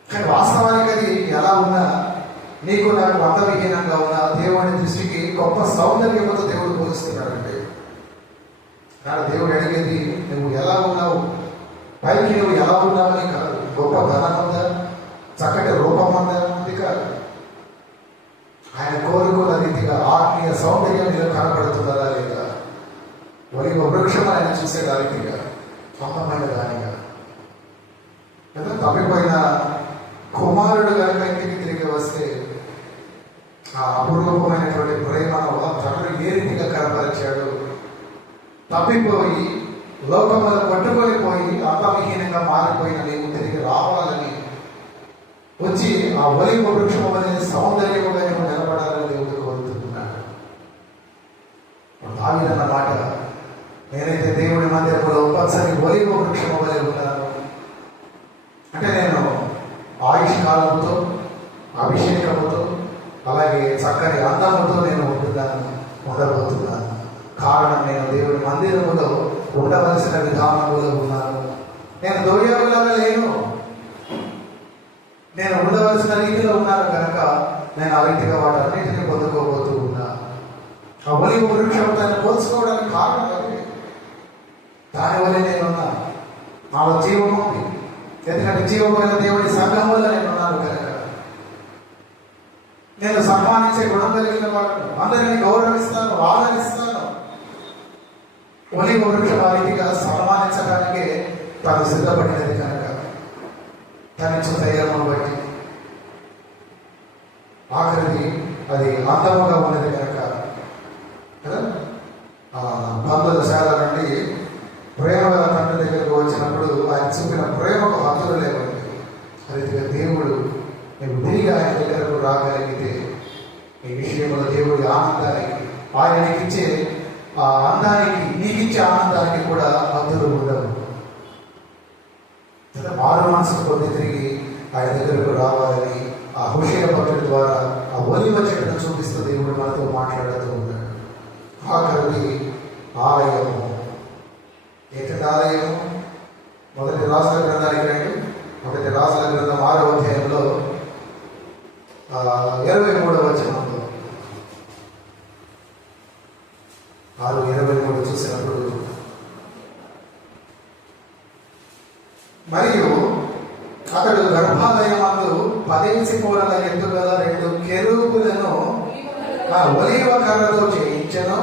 కానీ వాస్తవానికి అది ఎలా ఉన్నా, నీకు నాకు అందవిహీనంగా ఉన్నా దేవుడి దృష్టికి గొప్ప సౌందర్యంతో దేవుడు పోలుస్తున్నాడంటే, నాడు దేవుడు అడిగేది నువ్వు ఎలా ఉన్నావు, పైకి నువ్వు ఎలా ఉన్నావని కాదు, గొప్ప ధనం ఉందా, చక్కటి రూపం ఉందా, అది కాదు. ఆయన కోరుకున్న రీతిగా ఆత్మీయ సౌందర్యం మీద కనపడుతున్నదా లేదా, ఒలివ వృక్షం ఆయన చూసే రీతిగా అందమైన దానిగా కదా. తప్పిపోయిన కుమారుడు కనుక ఇంటికి తిరిగి వస్తే ఆ అపురూపమైనటువంటి ప్రేమను తండ్రి ఏ రీతిగా కనపరిచాడు. తప్పిపోయి లోకములు పట్టుకొని పోయి అంతవిహీనంగా మారిపోయిన నీవు తిరిగి రావాలని వచ్చి ఆ ఒలివ వృక్షం అనేది సౌందర్యముగా నువ్వు నిలబడాలని దేవుడు కోరుతున్నాడు. దావీదన్న మాట, నేనైతే దేవుడి మందిరంలో పచ్చని ఒలివ వృక్షం వలె ఉన్నాను. అంటే నేను ఆయుష్ కాలముతో, అభిషేకముతో, అలాగే చక్కని అందముతో నేను ఉండబోతున్నాను. కారణం, నేను దేవుడి మందిరములో ఉండవలసిన విధానములో ఉన్నాను. నేను దోయవులాగా లేను, నేను ఉండవలసిన రీతిలో ఉన్నాను కనుక నేను ఆ రీతిగా వాటన్నిటిని పొందుకోబోతూ ఉన్నా. ఆ ఒలివ వృక్షం దాన్ని పోల్చుకోవడానికి కారణం అది. దానివల్ల నేనున్నా, నాలో జీవం ఉంది. ఎందుకంటే జీవమైన దేవుడి సంఘంలో నేను ఉన్నాను కనుక. నేను సన్మానించే గుణం కలిగిన వాడును, అందరినీ గౌరవిస్తాను, ఆదరిస్తాను. ఒలివ వృక్షం ఆ రీతిగా సన్మానించడానికే తాను సిద్ధపడినది కనుక, తనిచ్చు ధైర్యమును బట్టి, ఆఖరిది అది అందముగా ఉన్నది కనుక కదా. బంధుశాల నుండి ప్రేమ తండ్రి దగ్గరకు వచ్చినప్పుడు ఆయన చూపిన ప్రేమకు హద్దులు లేవండి. రీతిగా దేవుడు నీవు తిరిగి ఆయన దగ్గరకు రాగలిగితే ఈ విషయంలో దేవుడి ఆనందానికి, ఆయనకిచ్చే ఆ అందానికి, నీకిచ్చే ఆనందానికి కూడా హద్దులు ఉండవు. మారు మనసు పొంది తిరిగి ఆయన దగ్గరకు రావాలని ఆ హోషేయ భక్తుడి ద్వారా ఆ ఒలివ చెట్టును చూపిస్తూ దేవుడు మనతో మాట్లాడుతూ ఉన్నాడు. ఆఖరిది ఆలయము. ఏంటంటే ఆలయము? మొదటి రాజుల గ్రంథానికి రండి. మొదటి రాజుల గ్రంథం 6వ అధ్యాయంలో 23వ వచనంలో 6:23 చూసినప్పుడు, మరియు అతడు గర్భాలయమందు 10 మూరల ఎత్తు గల 2 కెరూబులను ఒలీవ కర్రతో చేయించెను.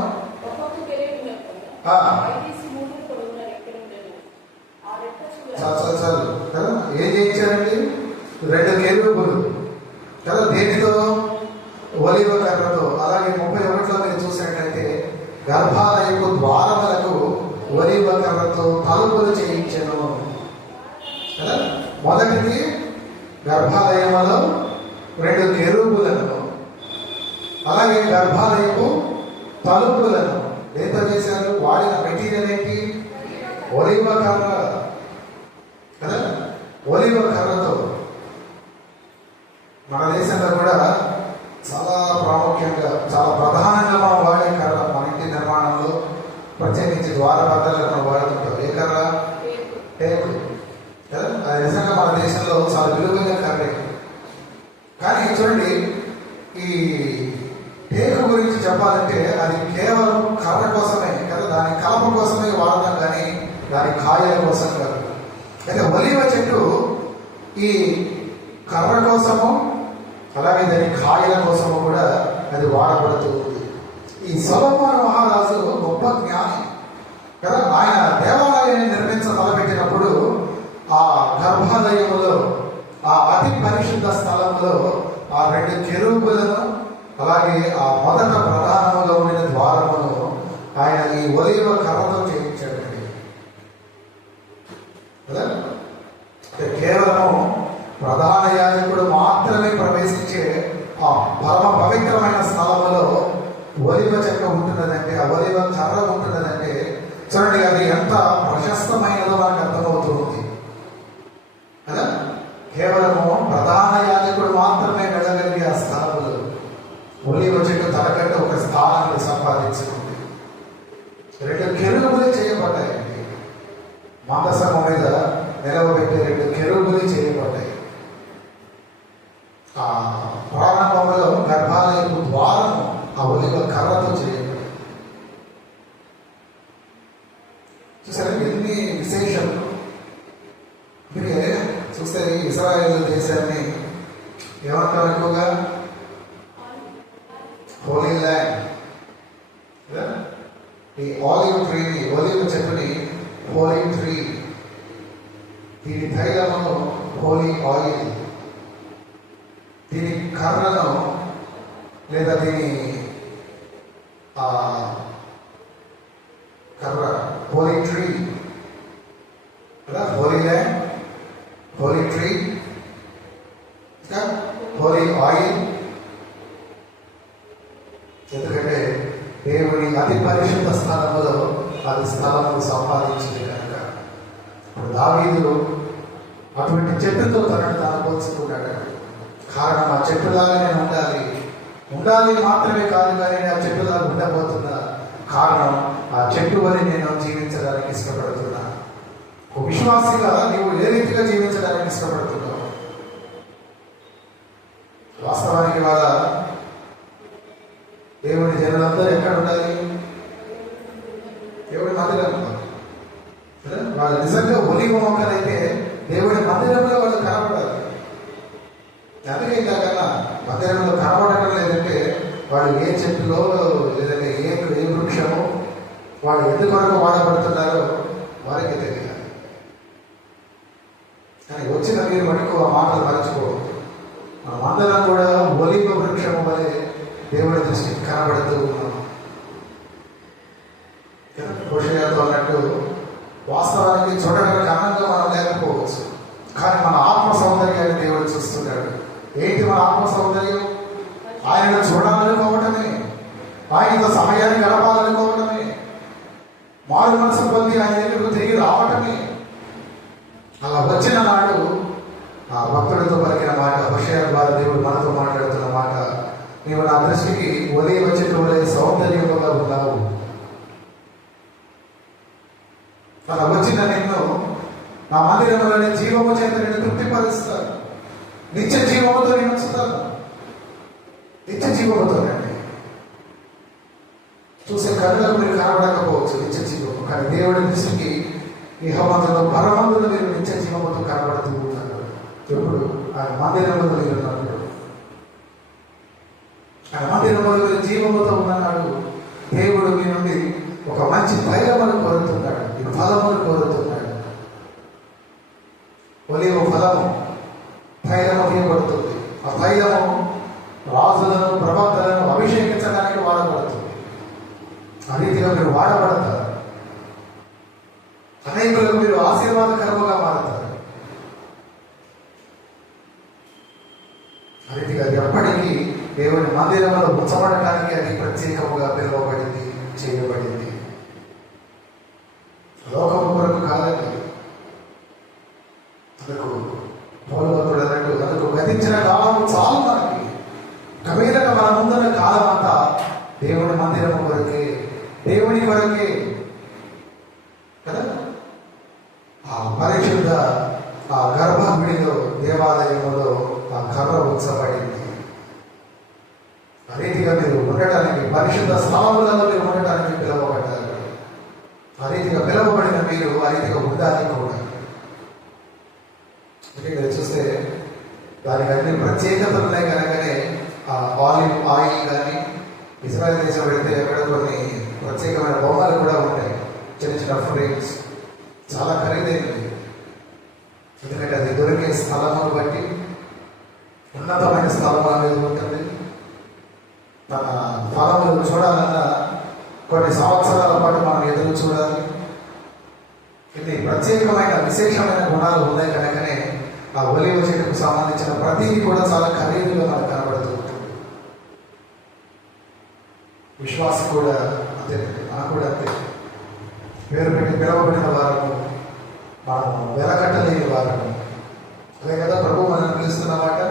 చాలు కదా, ఏం చేయించారండి? 2 కెరూబులు కదా, దేనితో? ఒలీవ కర్రతో. అలాగే 31లో మీరు చూసినట్లయితే గర్భాలయపు ద్వారములకు ఒలీవ కర్రతో తలుపులు చేయించెను కదా. మొదటిది గర్భాలయములో 2 కెరూబులను, అలాగే గర్భాలయపు తలుపులను దేంతో చేశారు? వాడిన మెటీరియల్ ఏంటి? ఒలీవ కర్ర కదా. ఒలీవ కర్రతో మన దేశంలో కూడా చాలా ప్రాముఖ్యంగా, చాలా ప్రధానంగా మనం వాడే కర్ర, మన ఇంటి నిర్మాణంలో ప్రత్యేకించి ద్వారపాదాలు మనం వాడుతుంటాం. ఏ కర్ర? టేకు కదా. అది నిజంగా మన దేశంలో చాలా విలువైన కర్రే. కానీ చూడండి, ఈ టేకు గురించి చెప్పాలంటే అది కేవలం కర్ర కోసమే కదా, దాని కలప కోసమే వాడతాం, కానీ దాని కాయల కోసం కాదు. అయితే ఒలీవ చెట్టు ఈ కర్ర కోసము అలాగే దాని కాయల కోసము కూడా అది వాడబడుతూ ఉంది. ఈ సొలొమోను మహారాజు గొప్ప జ్ఞాని కదా. ఆయన దేవాలయాన్ని తలపెట్టినప్పుడు ఆ గర్భాలయములో, ఆ అతి పరిశుద్ధ స్థలంలో ఆ 2 కెరూబులను, అలాగే ఆ మొదట ప్రధానములో ఉన్న ద్వారమును ఆయన ఈ ఒలీవ కర్రతో చేయించాడండి కదా. కేవలం ప్రధాన యాజకుడు మాత్రమే ప్రవేశించే ఆ పరమ పవిత్రమైన స్థలంలో ఒలీవ చెక్క ఉంటున్నదంటే, ఆ ఒలీవ కర్ర ఉంటున్నదంటే చూడండి, అది ఎంత ప్రశస్తమైనదో మనకు అర్థమవుతుంది కదా. కేవలము ప్రధాన యాజకుడు మాత్రమే వెళ్ళగలిగే ఆ స్థలంలో ఒలీవ చెట్టు తనకంటే ఒక స్థానాన్ని సంపాదించుకుంది. 2 కెరూబులు చేయబడ్డాయండి. మందసము మీద నిలవబెట్టే 2 కెరూబులు చేయబడ్డాయి. ఆ ప్రారంభంలో గర్భాలయపు ద్వారము ఆ ఒలీవ కర్రతో చేయబడి. చూసారా ఎన్ని విశేషాలు! మీరే చూస్తే ఇశ్రాయేలు దేశాన్ని ఏమంటారు? ఎక్కువగా హోలీ ల్యాండ్. ఈ ఆలివ్ ట్రీని, ఒలీవ చెట్టుని హోలీ ట్రీ, దీని తైలమును హోలీ ఆయిల్, దీని కర్రను లేదా దీని కర్ర హోలీ ట్రీ కదా. Holy land, holy tree, holy oil. ఎందుకంటే దేవుని అతి పరిశుద్ధ స్థలములో అది స్థలము సంపాదించింది కనుక. ఇప్పుడు దావీదు అటువంటి చెట్టుతో తనను తాను పోల్చుకున్నాడు. కారణం, ఆ చెట్టులాగా నేను ఉండాలి మాత్రమే కాదు, కానీ ఆ చెట్టులాగా ఉండబోతున్నా. కారణం, ఆ చెట్టు వల్ల నేను జీవించడానికి ఇష్టపడుతున్నా. ఒక విశ్వాసిగా నీవు ఏ రీతిగా జీవించడానికి ఇష్టపడుతున్నావు? వాస్తవానికి వాళ్ళ దేవుని జనులందరూ ఎక్కడ ఉండాలి? దేవుడి మందిరంలో. వాళ్ళు నిజంగా ఒలీవ మొక్కలైతే దేవుడి మందిరంలో వాళ్ళు కనపడాలి. అందుకే కాకన్నా మందిరంలో కనపడటం లేదంటే వాళ్ళు ఏ చెట్టులో లేదంటే ఏ వృక్షము వాళ్ళు ఎందుకొరకు వాడబడుతున్నారో వారికి తెలియాలి. కానీ వచ్చిన మీరు మటుకు ఆ మాటలు మరచిపోవద్దు. మనమందరం కూడా ఒలీవ వృక్షము వలె దేవుడి దృష్టికి కనబడుతూ ఉన్నాం. హోషేయతో అన్నట్టు వాస్తవానికి చూడడానికి అందంగా మనం లేకపోవచ్చు, కానీ మన ఆత్మ సౌందర్యాన్ని దేవుడు చూస్తున్నాడు. ఏంటి మన ఆత్మ సౌందర్యం? ఆయనను చూడాలనుకోవటమే, ఆయనతో సమయాన్ని గడపాలనుకోవటమే, మారు మనసు పొంది ఆయన దగ్గరకు తిరిగి రావటమే. అలా వచ్చిన నాడు ఆ భక్తుడితో పలికిన మాట హోషేయ ద్వారా ద్వారా దేవుడు మనతో మాట్లాడుతున్న మాట, నీవు నా దృష్టికి ఒలీవ చెట్టు వలె సౌందర్యముగా ఉన్నావు. అలా వచ్చిన నిన్ను నా మందిరంలోనే జీవము చేత నేను తృప్తిపరుస్తాను. నిత్య జీవముతో నేను ఉంచుతాను. నిత్య జీవముతోనండి. చూసే కళ్ళకు మీరు కనబడకపోవచ్చు నిత్య జీవము, కానీ దేవుడి దృష్టికి ఇహమందులో పరమందులో మీరు నిత్య జీవముతో కనబడుతూ ఉంటారు. ఇప్పుడు ఆయన మందిరంలో మీరు ఉన్నప్పుడు, ఆయన మందిరంలో మీరు జీవముతో ఉన్నాడు. దేవుడు మీ నుండి ఒక మంచి తైలమును కోరుతున్నాడు, ఈ ఫలమును కోరుతున్నాడు. ఒలీవ ఫలము తైలము తీయబడుతుంది. ఆ తైలము రాజులను ప్రవక్తలను అభిషేకించడానికి వాడబడుతుంది. ఆ రీతిగా మీరు వాడబడతారు. అనేకులకు మీరు ఆశీర్వాదకరముగా మారుతారు. ఆ రీతిగా ఎప్పటికీ దేవుని మందిరంలో ఉంచబడటానికి అది ప్రత్యేకముగా పిలువబడింది, చేయబడింది. లోకము కొరకు కాదండి. అందుకు పౌలుభక్తుడు అన్నట్టు, అందుకు గతించిన కాలం చాలు మనకి. కమీదట మన ముందున్న కాలం అంతా దేవుని మందిరము కొరకే, దేవుని కొరకే కదా. ఆ పరిశుద్ధ ఆ గర్భగుడిలో, దేవాలయములో ఆ కర్ర ఉంచబడింది. ఆ రీతిగా మీరు ఉండటానికి, పరిశుద్ధ స్థలములలో మీరు ఉండటానికి పిలువబడ్డారు. ఆ రీతిగా పిలువబడిన మీరు ఆ రీతిగా ఉండాలి కూడా. ఇక్కడ చూస్తే దానికి అన్ని ప్రత్యేకతలు ఉన్నాయి కనుకనే ఆ ఆలివ్ ఆయిల్ కానీ, ఇజ్రాయెల్ దేశం పెడితే అక్కడ కొన్ని ప్రత్యేకమైన బొమ్మలు కూడా ఉంటాయి, చిన్న చిన్న ఫ్రేమ్స్. చాలా ఖరీదైనది. ఎందుకంటే అది దొరికే స్థలమును బట్టి ఉన్నతమైన స్థలం అనేది ఉంటుంది. తన ఫలములు చూడాలన్నా కొన్ని సంవత్సరాల పాటు మనం ఎదురు చూడాలి. ఇది ప్రత్యేకమైన విశేషమైన గుణాలు ఉన్నాయి కనుకనే ఆ ఒలీవ చెట్టుకు సంబంధించిన ప్రతిదీ కూడా చాలా ఖరీదుగా మనకు కనబడుతూ ఉంటుంది. విశ్వాసం కూడా అంతే, నాకు కూడా అంతే. పేరు పెట్టి పిలవబడిన వారము, మనము వెలకట్టలేని వారము. అదే కదా ప్రభు మనం పిలుస్తున్నమాట.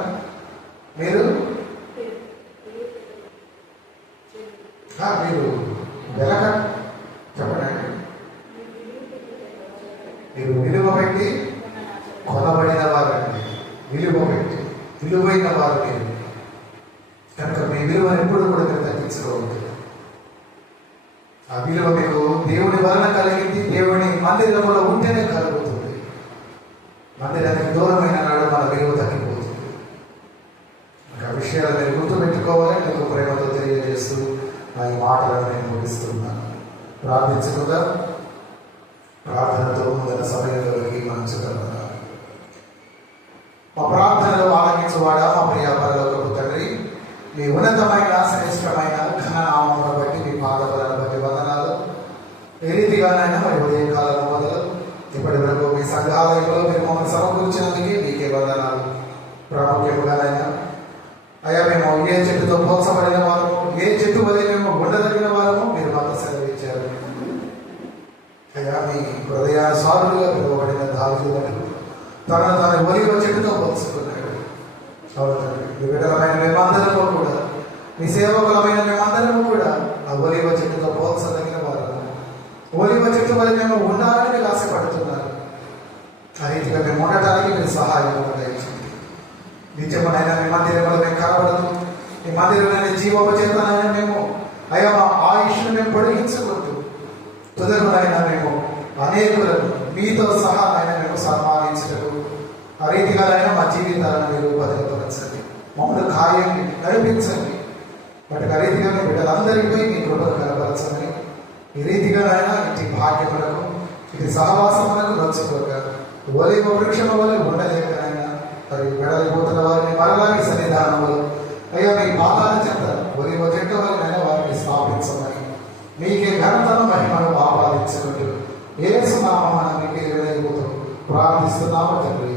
మీరు వెలకట్ చెప్పండి. మీరు విలువ పెట్టి కొనబడిన వారండి. విలువ పెట్టి విలువైన వారు మీరు కనుక మీ విలువను ఎప్పుడు కూడా మీరు తగ్గించుకోవద్దు. ఆ విలువ మీకు దేవుని వలన కలిగింది, దేవుని మందిరంలో ఉంటేనే కలుగుతుంది. మందిరానికి దూరమైన నాడు మన విలువ తగ్గిపోతుంది. ఆ విషయాలు మీరు గుర్తుపెట్టుకోవాలని మీకు ప్రేమతో తెలియజేస్తూ ఈ మాటలను నేను ముగిస్తున్నాను. ప్రార్థించుకుందాం. ప్రార్థనతో ముందర సమయంలోకి మంచుతున్నాను. మా ప్రార్థనలు ఆలకించువాడా, మా ప్రియ పరలోకపు తండ్రి, మీ ఉన్నతమైన శ్రేష్టమైన ఘననామమును బట్టి, మీ పాదబలను బట్టి వందనాలు. ఏ రీతిగానైనా మరి ఉదయం కాలం మొదలు ఇప్పటి వరకు మీ సంఘాలయంలో మీరు మమ్మల్ని సమకూర్చినందుకే మీకే వందనాలు. ప్రాముఖ్యముగానైనా అయ్యా, మేము ఏ చెట్టుతో పోల్చబడిన వారము, ఏ చెట్టు వల్ల మేము ఉండదగిన వారము మీరు మాకు సెలవిచ్చారు. అయ్యా, మీ హృదయానుసారులుగా పిలువబడిన దావీదు తనను తాను ఒలీవ చెట్టుతో పోల్చుకున్నాడు. మీ బిడ్డలమైన మేమందరము కూడా, మీ సేవకులమైన మేమందరము కూడా ఆ ఒలీవ చెట్టుతో పోల్చదగిన వారము. ఒలీవ చెట్టు వల్ల మేము ఉండాలని మీరు ఆశపడుతున్నారు. ఆ రీతిగా మేము ఉండటానికి మీరు సహాయం దయచేయండి. నిత్యమునైనా మీ మందిరంలో మేము కనబడదు, మీ మందిరంలోనే జీవము చేతనైనా మేము అయ్యా మా ఆయుష్ను మేము పొడిగించుకుంటూ తుదకునైనా మేము అనేకులను మీతో సహా అయినా మేము సన్మానించటకు ఆ రీతిగానైనా మా జీవితాలను మీరు భద్రపరచండి. మమ్మల్ని ఖాయండి, నడిపించండి. వాటికి ఆ రీతిగా మీ బిడ్డలందరిపై మీ కృపను కనపరచండి. ఈ రీతిగానైనా ఇంటి భాగ్యములకు, ఇది సహవాసములకు నచ్చుకోక ఒలీవ వృక్షము వల్ల ఉండలేకనైనా మరి వెడలిపోతున్న వారిని మరలాగి సన్నిధానములు అయ్యా మీ పాదాల చెంత ఒలీవ చెట్టు వలనైనా వారిని స్థాపించమని మీకే ఘనతను మహిమను ఆపాదించుకుంటూ యేసు నామమున మీకే వినయముతో ప్రార్థిస్తున్నాము తండ్రి.